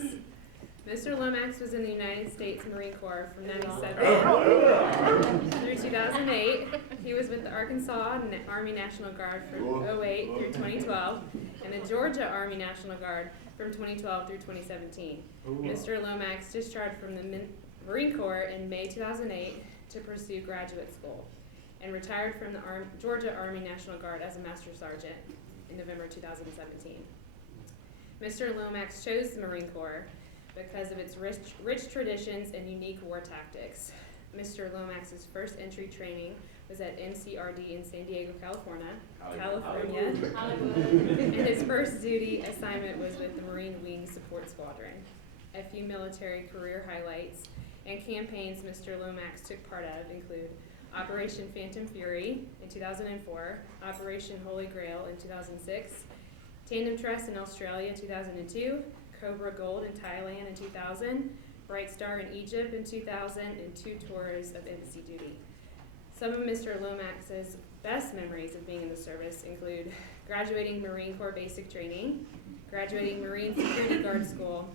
Mr. Lomax was in the United States Marine Corps from 1997 through 2008. He was with the Arkansas Army National Guard from 2008 through 2012 and the Georgia Army National Guard from 2012 through 2017. Mr. Lomax discharged from the Marine Corps in May 2008 to pursue graduate school and retired from the Georgia Army National Guard as a Master Sergeant in November 2017. Mr. Lomax chose the Marine Corps because of its rich traditions and unique war tactics. Mr. Lomax's first entry training was at MCRD in San Diego, California. And his first duty assignment was with the Marine Wing Support Squadron. A few military career highlights and campaigns Mr. Lomax took part of include Operation Phantom Fury in 2004, Operation Holy Grail in 2006, Tandem Trust in Australia in 2002, Cobra Gold in Thailand in 2000, Bright Star in Egypt in 2000, and 2 tours of embassy duty. Some of Mr. Lomax's best memories of being in the service include graduating Marine Corps basic training, graduating Marine Security Guard School,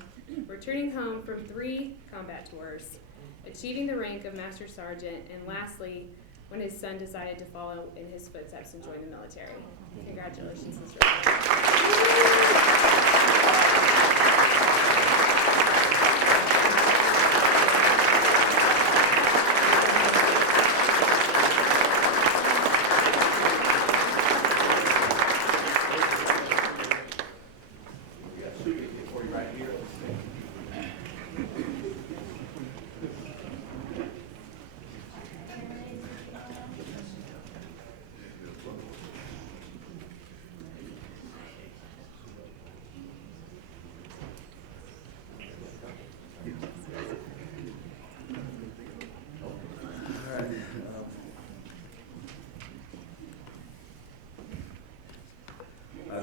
returning home from 3 combat tours, achieving the rank of Master Sergeant, and lastly, when his son decided to follow in his footsteps and join the military. Congratulations, Mr. Lomax.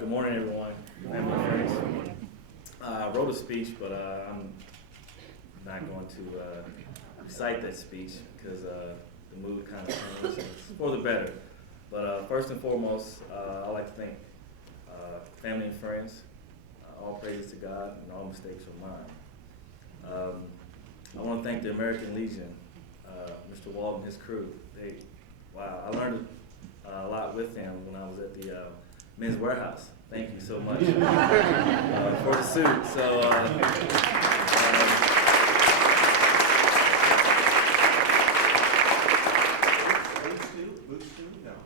Good morning, everyone. And my friends. I wrote a speech, but I'm not going to recite that speech because the mood kind of changed. It's for the better. But first and foremost, I'd like to thank family and friends. All praises to God, and all mistakes were mine. I want to thank the American Legion, Mr. Walt and his crew. Wow, I learned a lot with them when I was at the Men's Warehouse. Thank you so much for the suit. So,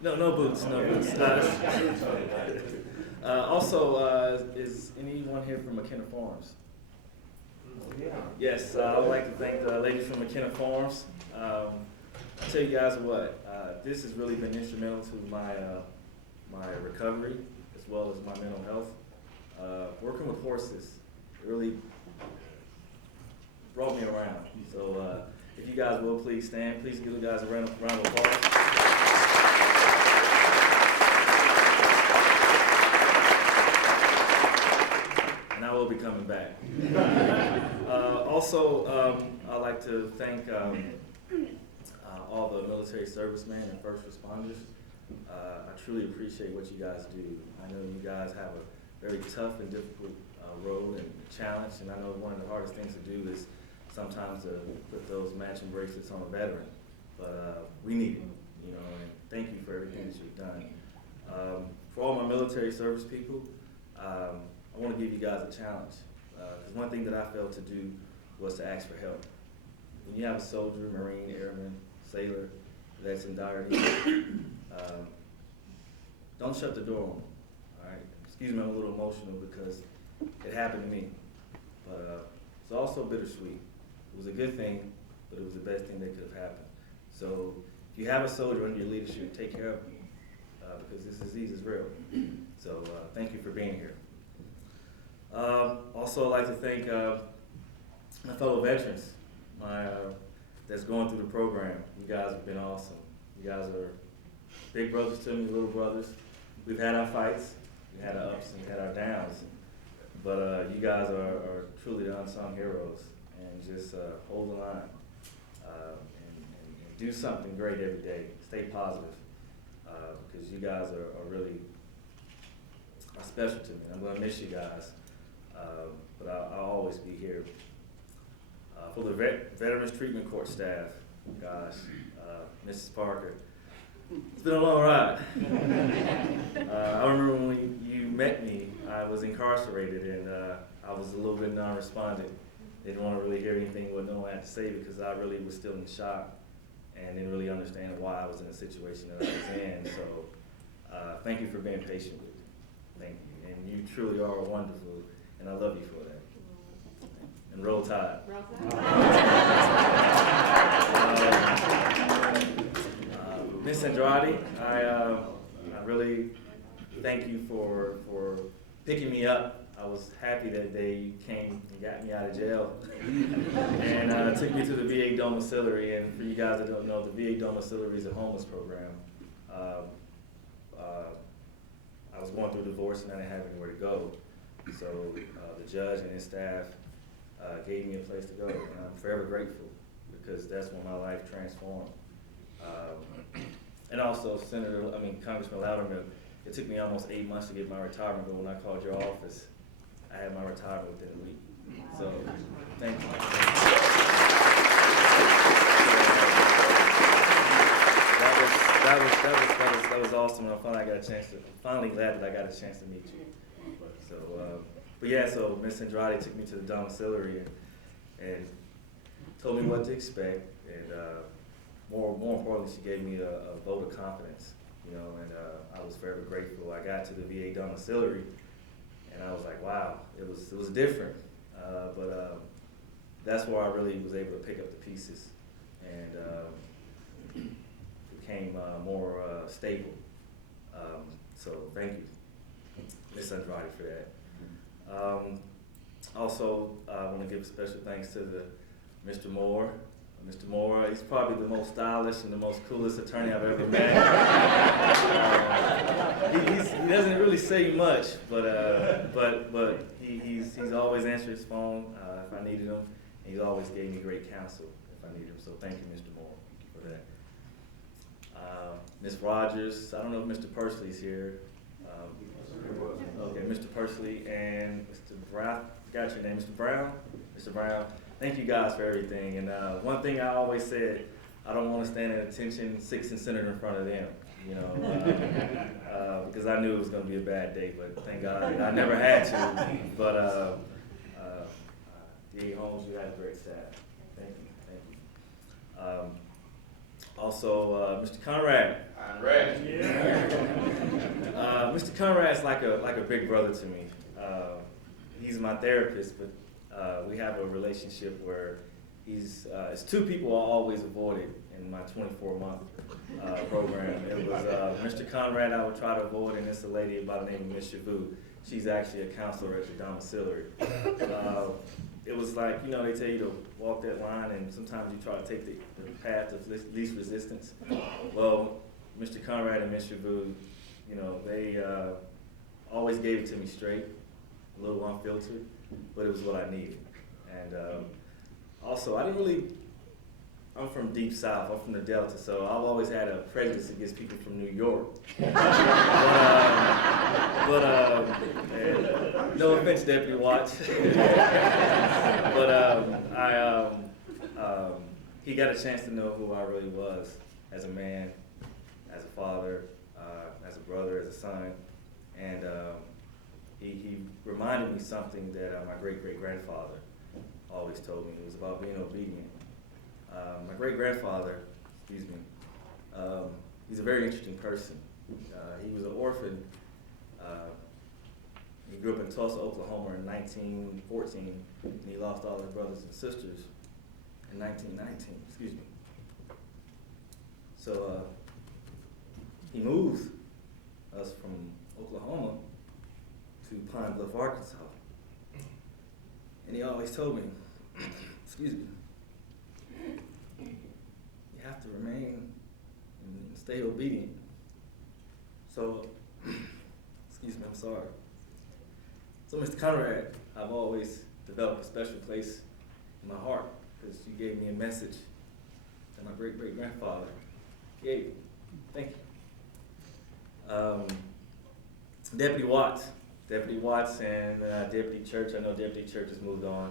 no boots. Also, is anyone here from McKenna Farms? Yes, I would like to thank the ladies from McKenna Farms. I'll tell you guys what, this has really been instrumental to my recovery as well as my mental health. Working with horses, it really brought me around. So if you guys will please stand, please give the guys a round of applause. And I will be coming back. Also, I'd like to thank all the military servicemen and first responders. I truly appreciate what you guys do. I know you guys have a very tough and difficult road and challenge, and I know one of the hardest things to do is sometimes to put those matching bracelets on a veteran. But we need it, you know, and thank you for everything that you've done. For all my military service people, I want to give you guys a challenge, because one thing that I failed to do was to ask for help. When you have a soldier, Marine, Airman, Sailor that's in dire need, don't shut the door on them, all right? Excuse me, I'm a little emotional because it happened to me, but it's also bittersweet. It was a good thing, but it was the best thing that could have happened. So if you have a soldier under your leadership, take care of them, because this disease is real. So thank you for being here. Also, I'd like to thank my fellow veterans that's going through the program. You guys have been awesome. You guys are big brothers to me, little brothers. We've had our fights, we had our ups, and we had our downs. But you guys are truly the unsung heroes. And just hold the line and do something great every day. Stay positive, because you guys are really special to me. I'm going to miss you guys. But I'll always be here. For the Veterans Treatment Court staff, gosh, Mrs. Parker, it's been a long ride. I remember when you met me, I was incarcerated and I was a little bit non-respondent. Didn't want to really hear anything what no one had to say because I really was still in shock and didn't really understand why I was in the situation that I was in. So thank you for being patient with me. Thank you. And you truly are wonderful. And I love you for that. And roll tide. Roll tide. Miss Andrade, I really thank you for picking me up. I was happy that day you came and got me out of jail and took me to the VA domiciliary. And for you guys that don't know, the VA domiciliary is a homeless program. I was going through a divorce and I didn't have anywhere to go. So the judge and his staff gave me a place to go, and I'm forever grateful because that's when my life transformed. And also, Congressman Loudermilk, it took me almost 8 months to get my retirement, but when I called your office, I had my retirement within a week. So, thank you. That was awesome. I'm finally glad that I got a chance to meet you. So, but yeah, so Miss Andrade took me to the domiciliary and told me what to expect, and more importantly, she gave me a vote of confidence, you know, and I was forever grateful. I got to the VA domiciliary, and I was like, wow, it was different, but that's where I really was able to pick up the pieces and became more stable. So thank you, Miss Andrade, for that. Also, I want to give special thanks to Mr. Moore. Mr. Moore, he's probably the most stylish and the most coolest attorney I've ever met. He doesn't really say much, but he's always answered his phone if I needed him, and he's always gave me great counsel if I needed him. So thank you, Mr. Moore, for that. Ms. Rogers, I don't know if Mr. Persley's here. Okay, Mr. Persley and Mr. Brown, got your name, Mr. Brown? Mr. Brown, thank you guys for everything. And one thing I always said, I don't want to stand at attention 6th and Center in front of them, you know, because I knew it was going to be a bad day, but thank God I never had to. But D. Holmes, you had a great staff. Thank you, thank you. Also, Mr. Conrad. Conrad. Mr. Conrad's like a big brother to me. He's my therapist, but we have a relationship where it's two people I always avoided in my 24-month program. It was Mr. Conrad I would try to avoid, and it's a lady by the name of Ms. Shavu. She's actually a counselor at the domiciliary. It was like, you know, they tell you to walk that line, and sometimes you try to take the path of least resistance. Well, Mr. Conrad and Ms. Shavu, you know, they always gave it to me straight, a little unfiltered, but it was what I needed. And also, I'm from deep south, I'm from the Delta, so I've always had a prejudice against people from New York. And no offense, Deputy Watts. He got a chance to know who I really was as a man, as a father, as a brother, as a son, and he reminded me something that my great-great-grandfather always told me. It was about being obedient. My great-grandfather, he's a very interesting person. He was an orphan. He grew up in Tulsa, Oklahoma in 1914, and he lost all his brothers and sisters in 1919, excuse me. So he moved us from Oklahoma to Pine Bluff, Arkansas. And he always told me, excuse me, you have to remain and stay obedient. So, excuse me, I'm sorry. So, Mr. Conrad, I've always developed a special place in my heart because you gave me a message that my great-great-grandfather gave me. Thank you. Deputy Watts and Deputy Church, I know Deputy Church has moved on.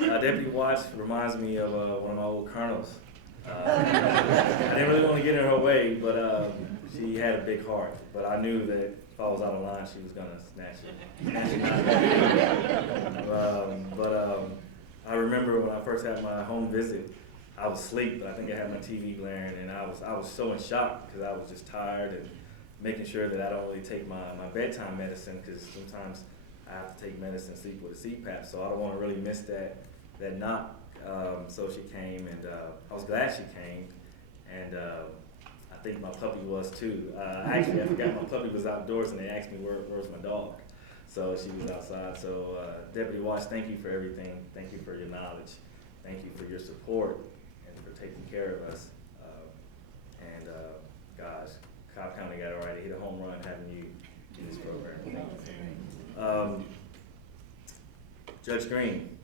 Deputy Watts reminds me of one of my old colonels. I didn't really want to get in her way, but she had a big heart. But I knew that if I was out of line, she was going to snatch it out of me. I remember when I first had my home visit, I was asleep, but I think I had my TV blaring, and I was so in shock because I was just tired and making sure that I don't really take my bedtime medicine, because sometimes I have to take medicine, sleep with a CPAP, so I don't want to really miss that knock. So she came, and I was glad she came, and I think my puppy was too. Actually, I forgot my puppy was outdoors, and they asked me where's my dog. So she was outside. So Deputy Watts, thank you for everything. Thank you for your knowledge. Thank you for your support and for taking care of us. Gosh, Cobb County got it right. They hit a home run having you in this program. Judge Green.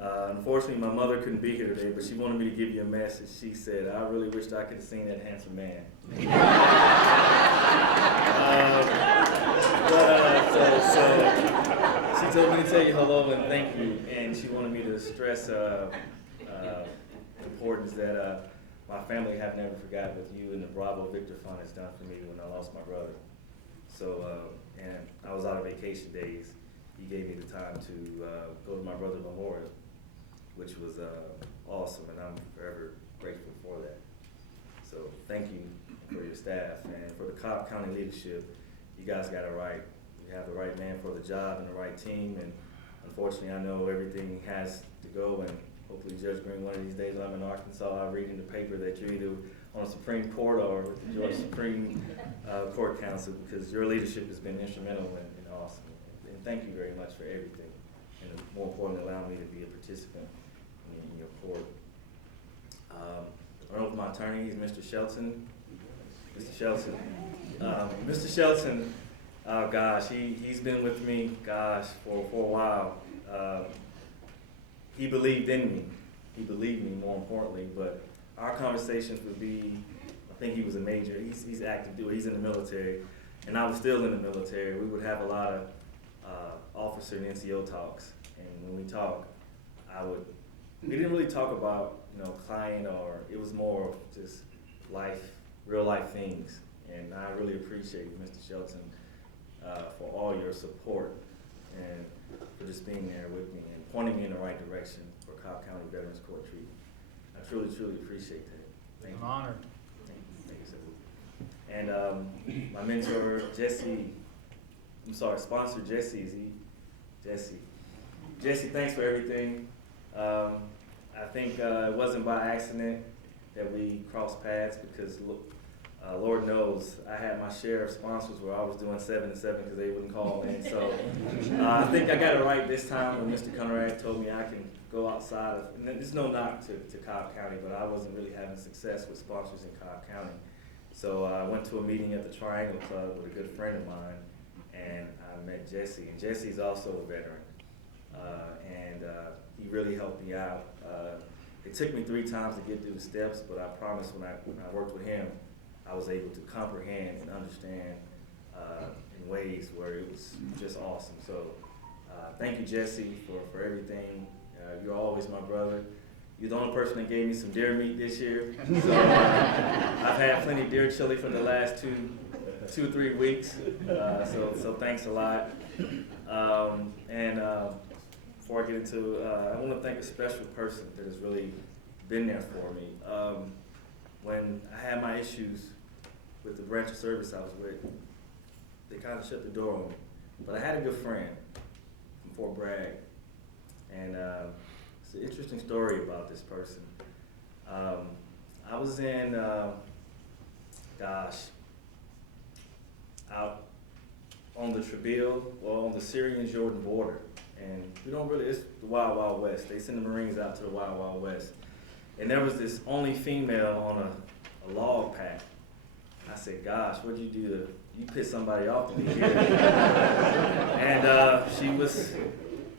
Unfortunately, my mother couldn't be here today, but she wanted me to give you a message. She said, I really wished I could have seen that handsome man. So she told me to tell you hello and thank you, and she wanted me to stress the importance that my family have never forgotten what you and the Bravo Victor Fund has done for me when I lost my brother. So, and I was out of vacation days. He gave me the time to go to my brother's memorial, which was awesome, and I'm forever grateful for that. So thank you for your staff and for the Cobb County leadership. You guys got it right. You have the right man for the job and the right team, and unfortunately I know everything has to go, and hopefully Judge Green, one of these days when I'm in Arkansas, I'll read in the paper that you're either on the Supreme Court or with the Georgia Supreme Court Council, because your leadership has been instrumental and awesome. And thank you very much for everything, and more importantly, allow me to be a participant in your court. I don't know if my attorney is Mr. Shelton. Mr. Shelton. Mr. Shelton, gosh, he's been with me, gosh, for a while. He believed in me. He believed me, more importantly, but our conversations would be think he was a major. He's active duty. He's in the military, and I was still in the military. We would have a lot of officer and NCO talks, and when we talk, we didn't really talk about client, or it was more of just life, real life things. And I really appreciate Mr. Shelton for all your support and for just being there with me and pointing me in the right direction for Cobb County Veterans Court treatment. I truly, truly appreciate that. Thank you. An honor. Thank you, sir. And my mentor, sponsor Jesse, Jesse, thanks for everything. I think it wasn't by accident that we crossed paths, because Lord knows I had my share of sponsors where I was doing 7 to 7 because they wouldn't call me. So I think I got it right this time when Mr. Conrad told me I can go outside of, and there's no knock to Cobb County, but I wasn't really having success with sponsors in Cobb County. So I went to a meeting at the Triangle Club with a good friend of mine, and I met Jesse, and Jesse's also a veteran. And he really helped me out. It took me 3 times to get through the steps, but I promise when I worked with him, I was able to comprehend and understand in ways where it was just awesome. So thank you, Jesse, for everything. You're always my brother. You're the only person that gave me some deer meat this year. So I've had plenty of deer chili for the last 2 or 3 weeks. So thanks a lot. Before I get into, I want to thank a special person that has really been there for me. When I had my issues with the branch of service I was with, they kind of shut the door on me. But I had a good friend from Fort Bragg, and it's an interesting story about this person. I was in, out on the Trabille, or on the Syrian-Jordan border. And we don't really, it's the Wild Wild West. They send the Marines out to the Wild Wild West. And there was this only female on a log pack. I said, gosh, what'd you do you pissed somebody off to be here. And she was,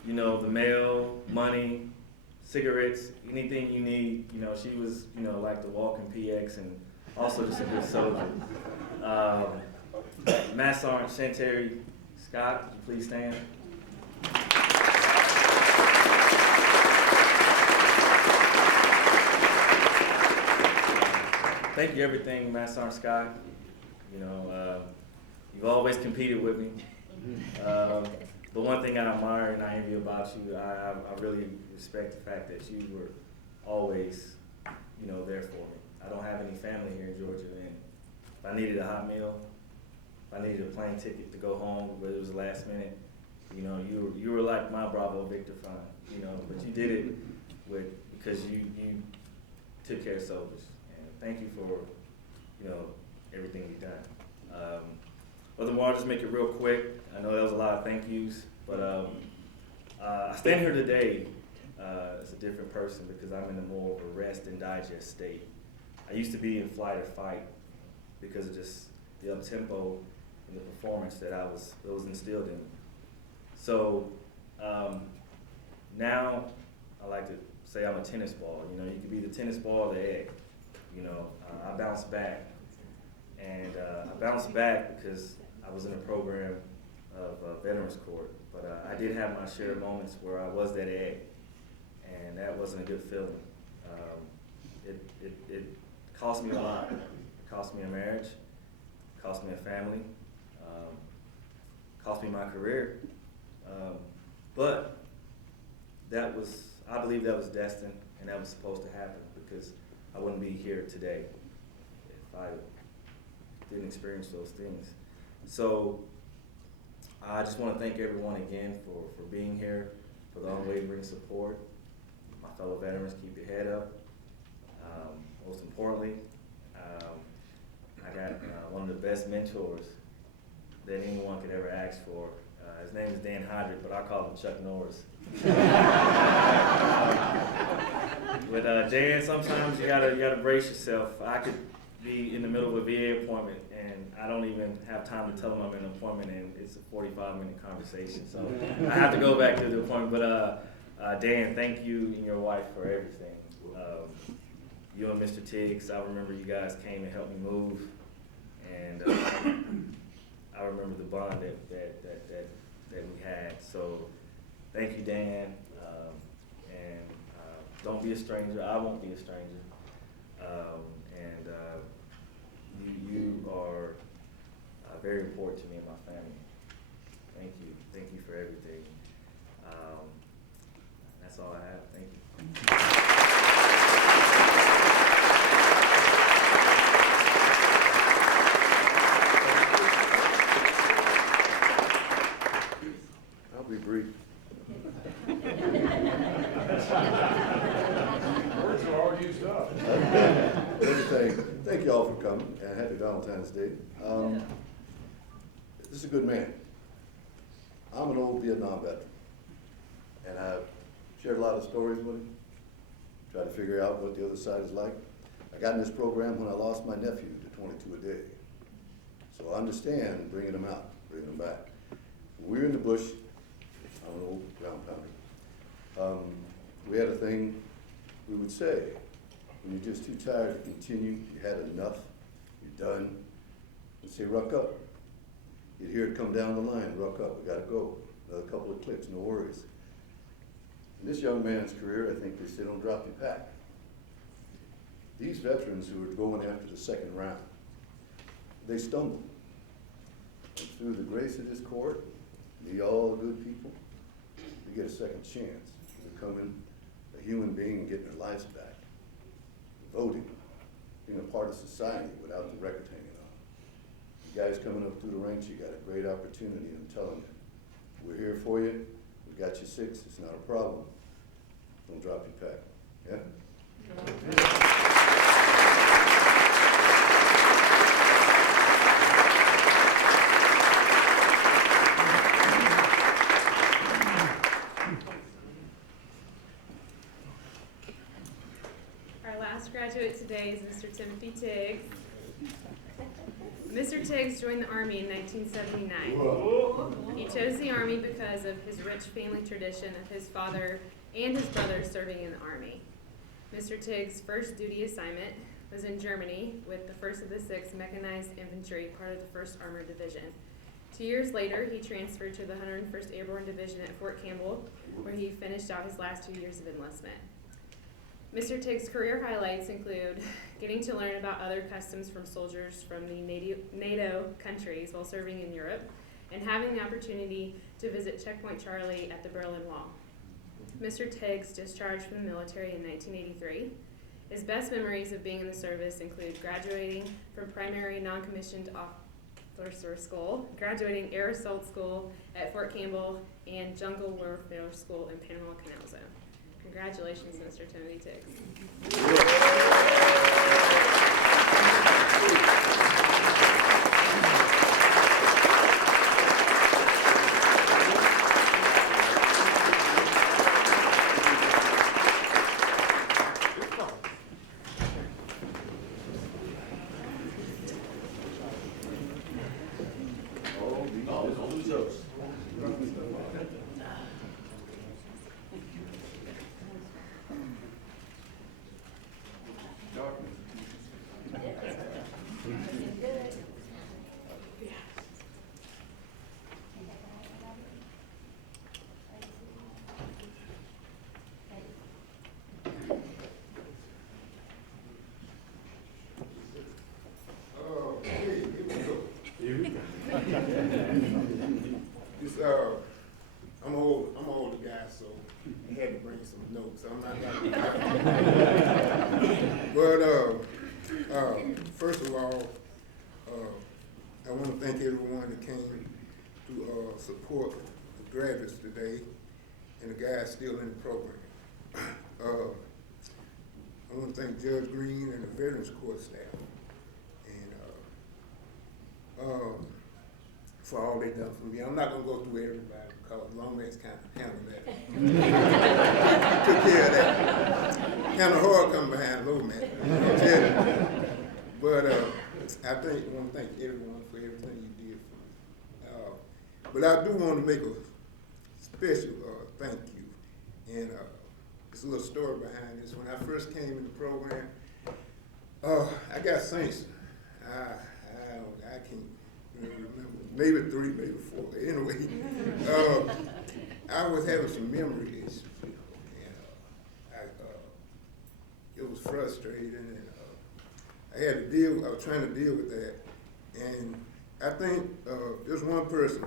the mail, money, cigarettes, anything you need. She was, like the walking PX, and also just a good soldier. Master Sergeant Shanteri Scott, would you please stand? Thank you everything, Master Sergeant Scott. You've always competed with me. The one thing I admire and I envy about you, I really respect the fact that you were always, there for me. I don't have any family here in Georgia, and if I needed a hot meal, if I needed a plane ticket to go home, whether it was the last minute, you were like my Bravo Victor Fine, but you did it because you took care of soldiers. And thank you for, everything you've done. Furthermore, I'll just make it real quick. I know that was a lot of thank yous, but I stand here today as a different person because I'm in a more of a rest and digest state. I used to be in flight or fight because of just the up-tempo and the performance that was instilled in me. So now I like to say I'm a tennis ball. You could be the tennis ball or the egg. I bounce back. And I bounced back because I was in a program of Veterans Court. But I did have my share of moments where I was that egg. And that wasn't a good feeling. It cost me a lot. It cost me a marriage. It cost me a family. Cost me my career. But I believe that was destined, and that was supposed to happen, because I wouldn't be here today if I didn't experience those things. So I just want to thank everyone again for being here, for the unwavering support. My fellow veterans, keep your head up. Most importantly, I got one of the best mentors that anyone could ever ask for. His name is Dan Hodrick, but I call him Chuck Norris. With Dan, sometimes you gotta brace yourself. I could be in the middle of a VA appointment, and I don't even have time to tell him I'm in an appointment, and it's a 45-minute conversation. So I have to go back to the appointment. But Dan, thank you and your wife for everything. you and Mr. Tiggs, I remember you guys came and helped me move, and I remember the bond that we had. So thank you, Dan, and don't be a stranger. I won't be a stranger. You are very important to me and my family. Thank you for everything. That's all I have. Thank you. I'll be brief. Words are all used up. Thank you all for coming, and happy Valentine's Day. This is a good man. I'm an old Vietnam veteran, and I've shared a lot of stories with him, tried to figure out what the other side is like. I got in this program when I lost my nephew to 22 a day. So I understand bringing him out, bringing him back. When we were in the bush, I'm an old ground pounder, we had a thing we would say, when you're just too tired to continue, you had enough, you're done, you'd say, ruck up. You'd hear it come down the line, ruck up, we gotta go. Another couple of clicks, no worries. In this young man's career, I think they say don't drop your pack. These veterans who are going after the second round, they stumble. And through the grace of this court, the all good people, they get a second chance to becoming a human being and getting their lives back. Voting, being a part of society without the record hanging on. You guys coming up through the ranks, you got a great opportunity, I'm telling you. We're here for you, we got you 6, it's not a problem. Don't drop your pack, yeah? Graduate today is Mr. Timothy Tiggs. Mr. Tiggs joined the Army in 1979. Whoa. He chose the Army because of his rich family tradition of his father and his brother serving in the Army. Mr. Tiggs' first duty assignment was in Germany with the 1st of the 6th Mechanized Infantry, part of the 1st Armored Division. 2 years later, he transferred to the 101st Airborne Division at Fort Campbell, where he finished out his last 2 years of enlistment. Mr. Tiggs' career highlights include getting to learn about other customs from soldiers from the NATO countries while serving in Europe, and having the opportunity to visit Checkpoint Charlie at the Berlin Wall. Mr. Tiggs discharged from the military in 1983. His best memories of being in the service include graduating from primary non-commissioned officer school, graduating air assault school at Fort Campbell, and jungle warfare school in Panama Canal Zone. Congratulations, Mr. Timothy Tiggs. I'm an older guy, so I had to bring some notes. I'm not But first of all, I want to thank everyone that came to support the graduates today and the guys still in the program. I want to thank Judge Green and the Veterans Court staff and for all they done for me. I'm not gonna go through everybody because Longman's kind of handled that. Took care of that. Kind of hard coming behind Low Man. But I want to thank everyone for everything you did for me. But I do want to make a special thank you. And there's a little story behind this. When I first came in the program, I got saints. I can't really remember. Maybe 3, maybe 4. Anyway, I was having some memory issues, and it was frustrating, and I had to deal. I was trying to deal with that, and I think this one person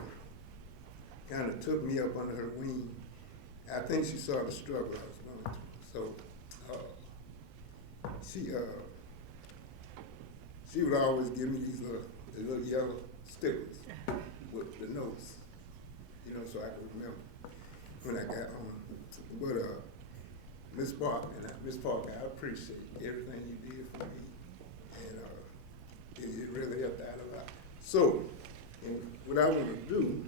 kind of took me up under her wing. I think she saw the struggle I was going through, so she would always give me these little yellow stickers with the notes, so I could remember when I got home. But Miss Parker, I appreciate everything you did for me, and it really helped out a lot. So, and what I want to do,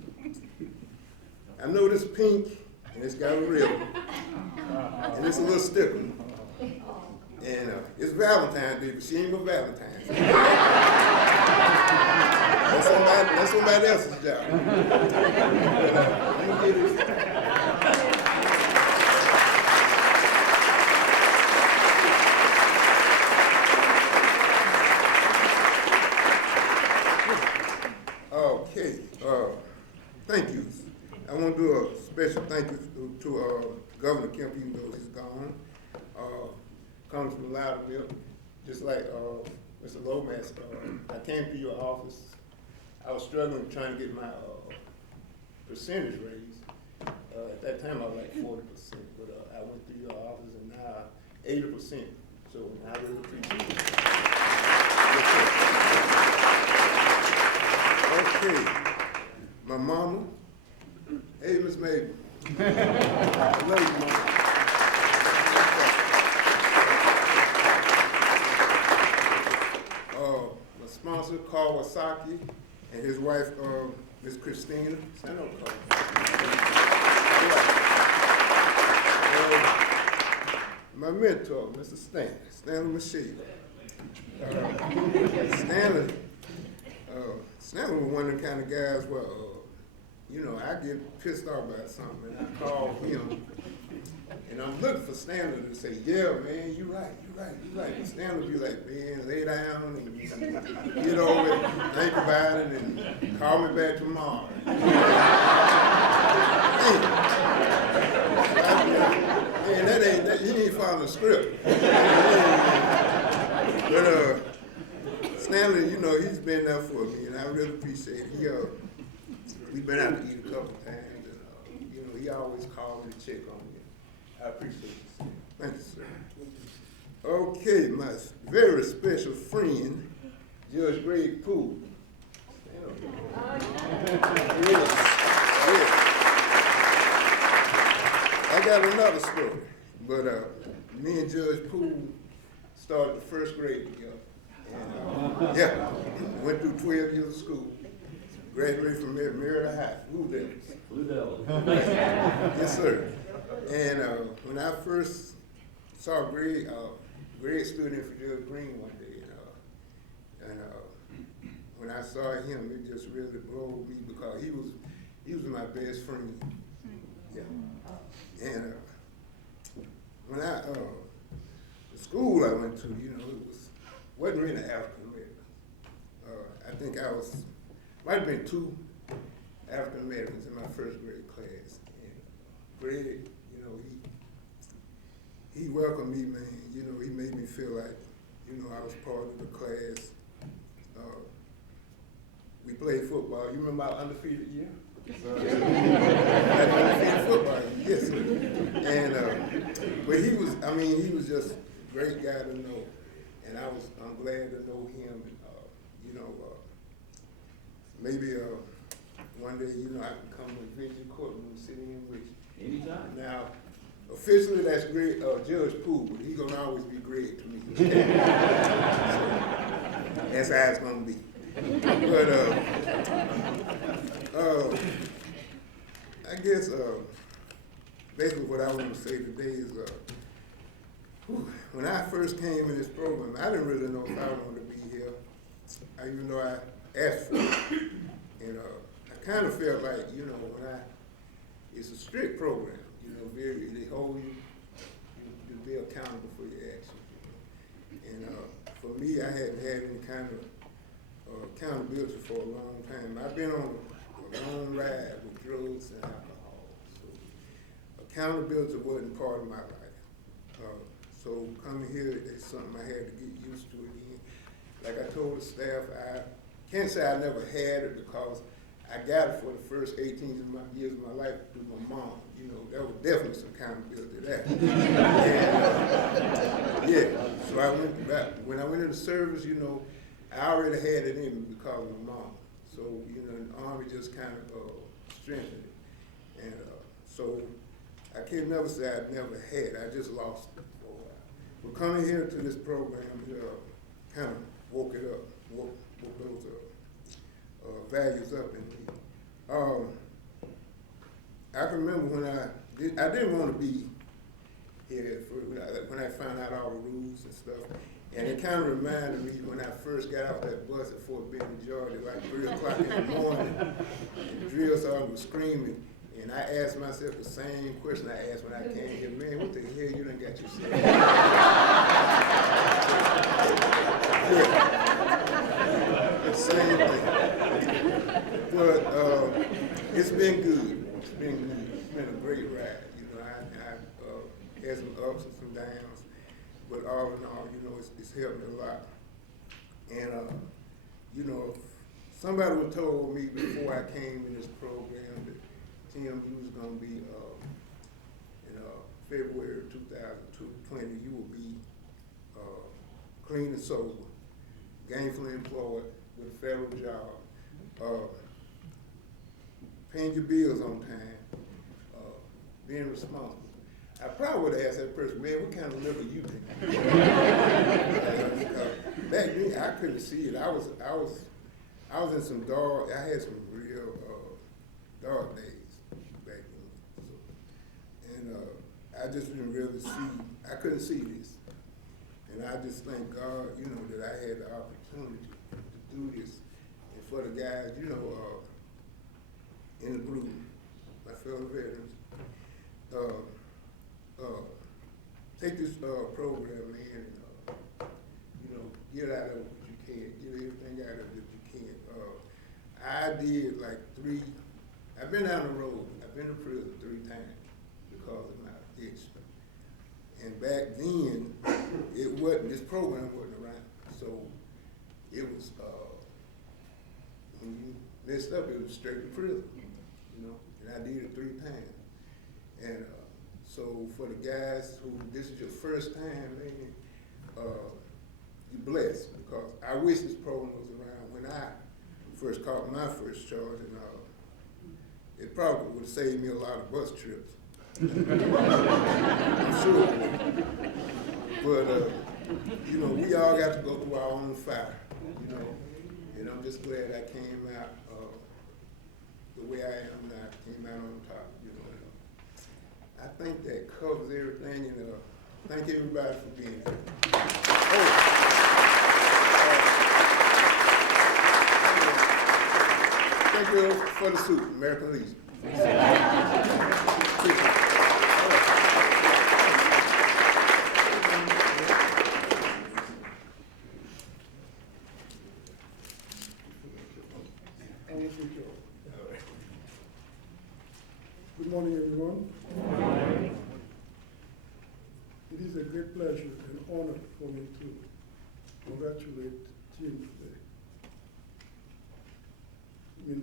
I know this pink, and it's got a ribbon, and it's a little sticker. And it's Valentine's Day, but she ain't no Valentine's. That's somebody else's job. But, you get it. Okay, thank you. I want to do a special thank you to Governor Kemp, even though he's gone. Congressman Loudermilk, just like Mr. Lomas, I came to your office. I was struggling trying to get my percentage raised. At that time, I was like 40%, but I went through your office, and now 80%. So I really appreciate it. Okay, my mama. Hey, Miss Mabel. I love you, Mama. My sponsor, Carl Wasaki, and his wife, Miss Christina. Stand up, Carl. My mentor, Mr. Stanley Michelle. Stanley was one of the kind of guys where, I get pissed off about something, and I call him, and I'm looking for Stanley to say, yeah, man, you're right. And Stanley would be like, man, lay down and get over it, think about it, and call me back tomorrow. Man, he ain't following the script. But Stanley, he's been there for me, and I really appreciate it. We've been out to eat a couple times, and he always calls me to check on me. I appreciate you, sir. Thank you, sir. Okay, my very special friend, Judge Greg Cobb. I got another story, but me and Judge Cobb started the first grade together. And, went through 12 years of school. Graduated from Merida High, Blue Devils. Yes, sir. And when I first saw Greg, Greg stood in for Judge Green one day, and when I saw him, it just really blowed me because he was my best friend. Yeah. And when the school I went to, wasn't really African American. I think might have been 2 African Americans in my first grade class. And Greg, he welcomed me, man. He made me feel like, I was part of the class. We played football. You remember our undefeated year? Undefeated football, yes, sir. And but he was just a great guy to know, and I'm glad to know him. And, maybe one day, I can come and visit your courtroom, sit in with you. Anytime. Now, officially, that's Greg, Judge Cobb, but he's gonna always be Greg to me. That's how it's gonna be. But I guess basically what I want to say today is when I first came in this program, I didn't really know if I wanted to be here, even though I asked for it. And I kind of felt like, it's a strict program, they hold you to be accountable for your actions. And for me, I hadn't had any kind of accountability for a long time. I've been on a long ride with drugs and alcohol, so accountability wasn't part of my life. So coming here is something I had to get used to again. Like I told the staff, I can't say I never had it because I got it for the first 18 years of my life through my mom. You know, there was definitely some accountability there. Yeah, so I went back. When I went into service, you know, I already had it in me because of my mom. So, you know, the Army just kind of strengthened it. And so I can't never say I never had it. I just lost it for a while. But coming here to this program, kind of woke it up, woke those values up in me. I can remember when I didn't want to be here when I found out all the rules and stuff. And it kind of reminded me when I first got off that bus at Fort Benning, Georgia, like 3 o'clock in the morning, and the drill sergeant was screaming. And I asked myself the same question I asked when I came here, man, what the hell you done got yourself? Yeah. The same thing. But it's been good. It's been good. It's been a great ride. You know, I had some ups and some downs, but all in all, you know, it's helped me a lot. And you know, somebody would told me before I came in this program that Tim, you was gonna be in February 2020, you will be clean and sober, gainfully employed with a federal job, paying your bills on time, being responsible. I probably would have asked that person, man, what kind of liquor you drink? Back then, I couldn't see it. I was in some dark. I had some real dark days back then. So, and I just didn't really see. I couldn't see this. And I just thank God, you know, that I had the opportunity to do this. And for the guys, you know, in the group, my fellow veterans, take this program, man, and, you know, get out of it what you can, get everything out of it that you can. I did like I've been down the road, I've been to prison 3 times because of my addiction. And back then, this program wasn't around. So it was, when you messed up, it was straight to prison, you know, and I did it 3 times. And so for the guys who, this is your first time, man, you're blessed because I wish this program was around when I first caught my first charge, and it probably would have saved me a lot of bus trips. I'm sure. But, you know, we all got to go through our own fire, you know, and I'm just glad I came out the way I am now, came out on top, you know. I think that covers everything, and thank everybody for being here. Thank you for the suit, American Legion. Good morning, everyone. It is a great pleasure and honor for me to congratulate Tim today. I mean,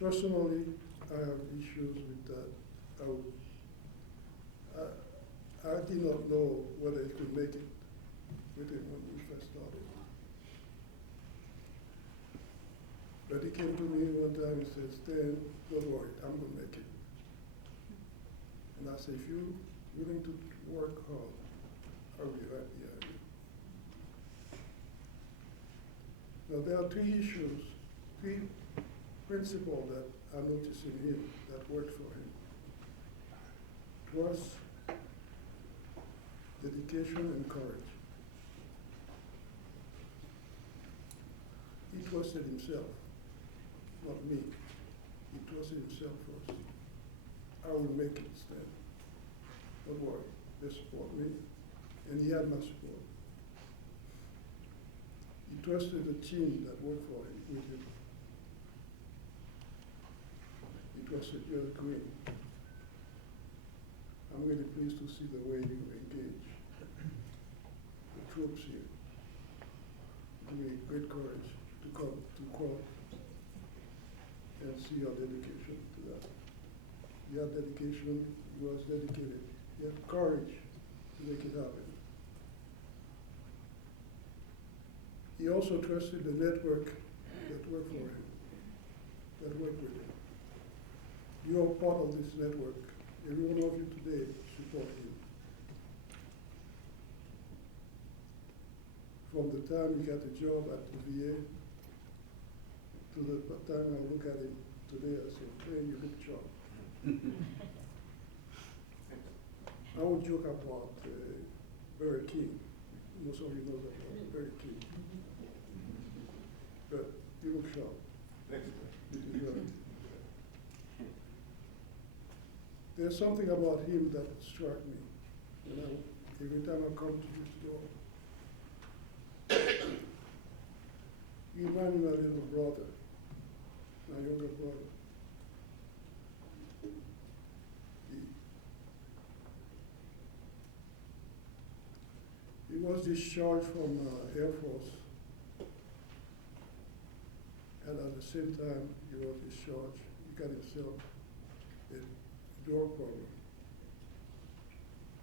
personally, I have issues with that. I did not know whether he could make it with him when we first started. But he came to me one time and said, Stan, don't worry, I'm going to make it. And I said, if you're willing to work hard, I'll be right behind you. Now, there are 3 issues, 3 principles that I noticed in him that worked for him. Trust, dedication, and courage. He trusted himself, not me. He trusted himself first. I will make it, Stan. Don't worry, they support me, and he had my support. He trusted the team that worked for him, with him. He trusted Judge Green. I'm really pleased to see the way you engage the troops here. Give me great courage to come to court and see your dedication to that. Your dedication, you was dedicated. You had courage to make it happen. He also trusted the network that worked for him, that worked with him. You are part of this network. Every one of you today support him. From the time he got the job at the VA to the time I look at him today, I say, man, you look sharp. I would joke about Barry King. Most of you know that about Barry King. But you look sharp. There's something about him that struck me. Every time I come to his door, he reminded me of my little brother, my younger brother. He was discharged from Air Force, and at the same time he was discharged, he got himself a drug problem.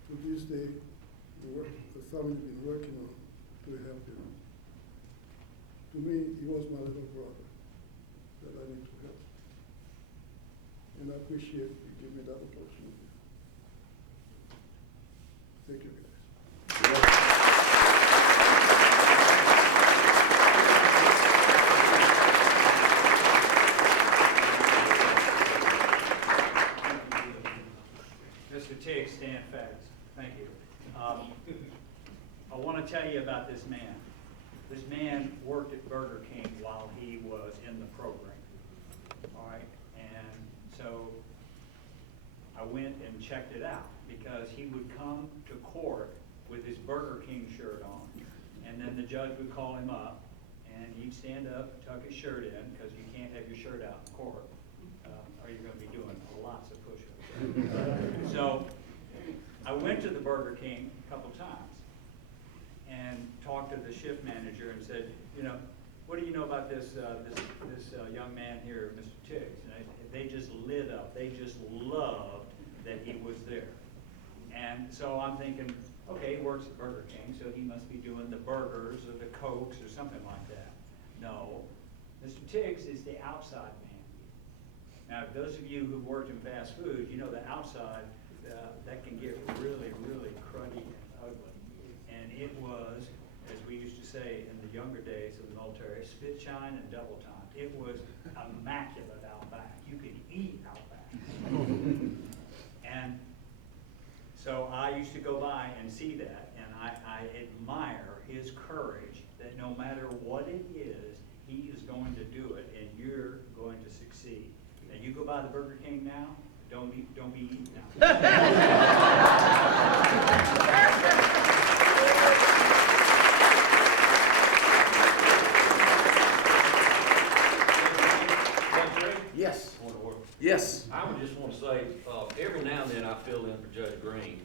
To this day, the family been working on to help him. To me, he was my little brother that I need to help. And I appreciate you giving me that opportunity. Thank you, guys. Mr. Tiggs, stand fast. Thank you. I want to tell you about this man. This man worked at Burger King while he was in the program. All right, and so I went and checked it out because he would come to court with his Burger King shirt on, and then the judge would call him up, and he'd stand up, tuck his shirt in, because you can't have your shirt out in court, or you're going to be doing lots of push-ups. So I went to the Burger King a couple times and talked to the shift manager and said, you know, what do you know about this young man here, Mr. Tiggs? And they just lit up. They just loved that he was there. And so I'm thinking, okay, he works at Burger King, so he must be doing the burgers or the Cokes or something like that. No, Mr. Tiggs is the outside man. Now, those of you who've worked in fast food, you know the outside, that can get really, really cruddy and ugly. And it was, as we used to say in the younger days of the military, spit shine and double time. It was immaculate out back. You could eat out back. And so I used to go by and see that, and I admire his courage that no matter what it is, he is going to do it, and you're going to succeed. And you go by the Burger King now, don't be eating now. Yes. Point of order. Yes. I would just want to say, every now and then I fill in for Judge Green,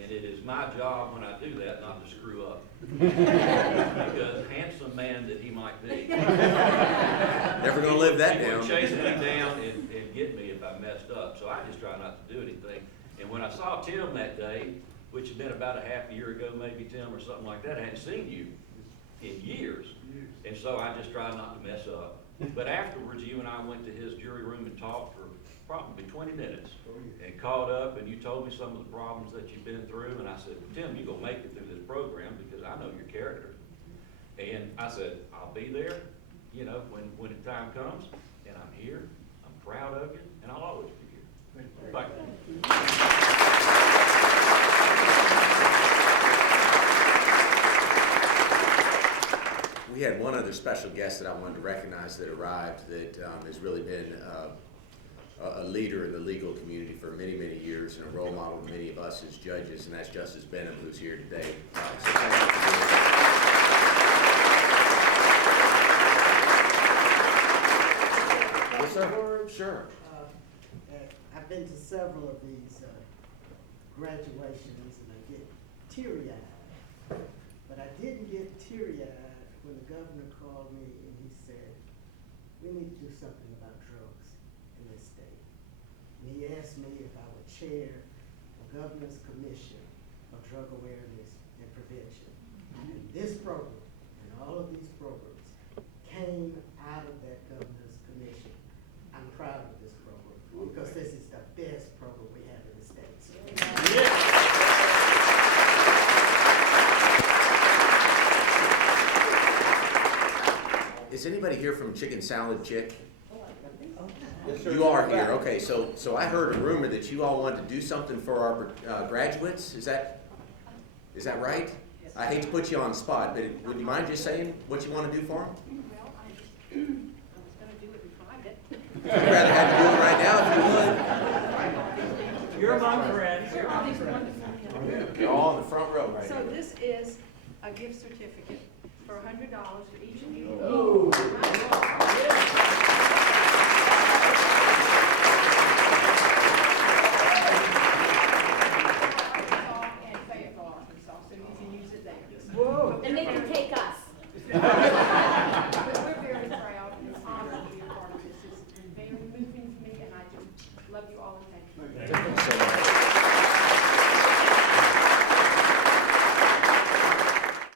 and it is my job when I do that not to screw up. Because handsome man that he might be. Never gonna live that he down. would chase me down and get me if I messed up, so I just try not to do anything. And when I saw Tim that day, which had been about a half a year ago, maybe, Tim, or something like that, I hadn't seen you in years. And so I just try not to mess up. But afterwards, you and I went to his jury room and talked for probably 20 minutes and caught up, and you told me some of the problems that you've been through, and I said, well, Tim, you're going to make it through this program because I know your character. And I said, I'll be there, you know, when the time comes, and I'm here, I'm proud of you, and I'll always be here. Thank you. We had one other special guest that I wanted to recognize that arrived that has really been a leader in the legal community for many, many years and a role model to many of us as judges, and that's Justice Benham, who's here today. So thank you for being here. Sure. I've been to several of these graduations, and I get teary-eyed. But I didn't get teary-eyed when the governor called me and he said, we need to do something about drugs in this state. And he asked me if I would chair the governor's commission of drug awareness and prevention. And this program and all of these programs came out of that governor's commission. I'm proud of this program because this is the best program we have in the state. So, Is anybody here from Chicken Salad Chick? Yes, sir. You are here, okay, so I heard a rumor that you all wanted to do something for our graduates, is that right? I hate to put you on the spot, but would you mind just saying what you want to do for them? Well, I was gonna do it in private. I'd rather have you do it right now if you would. You're my friend. Here are these wonderful young You're all in the front row right So here. this is a gift certificate for $100 for each of you. Oh.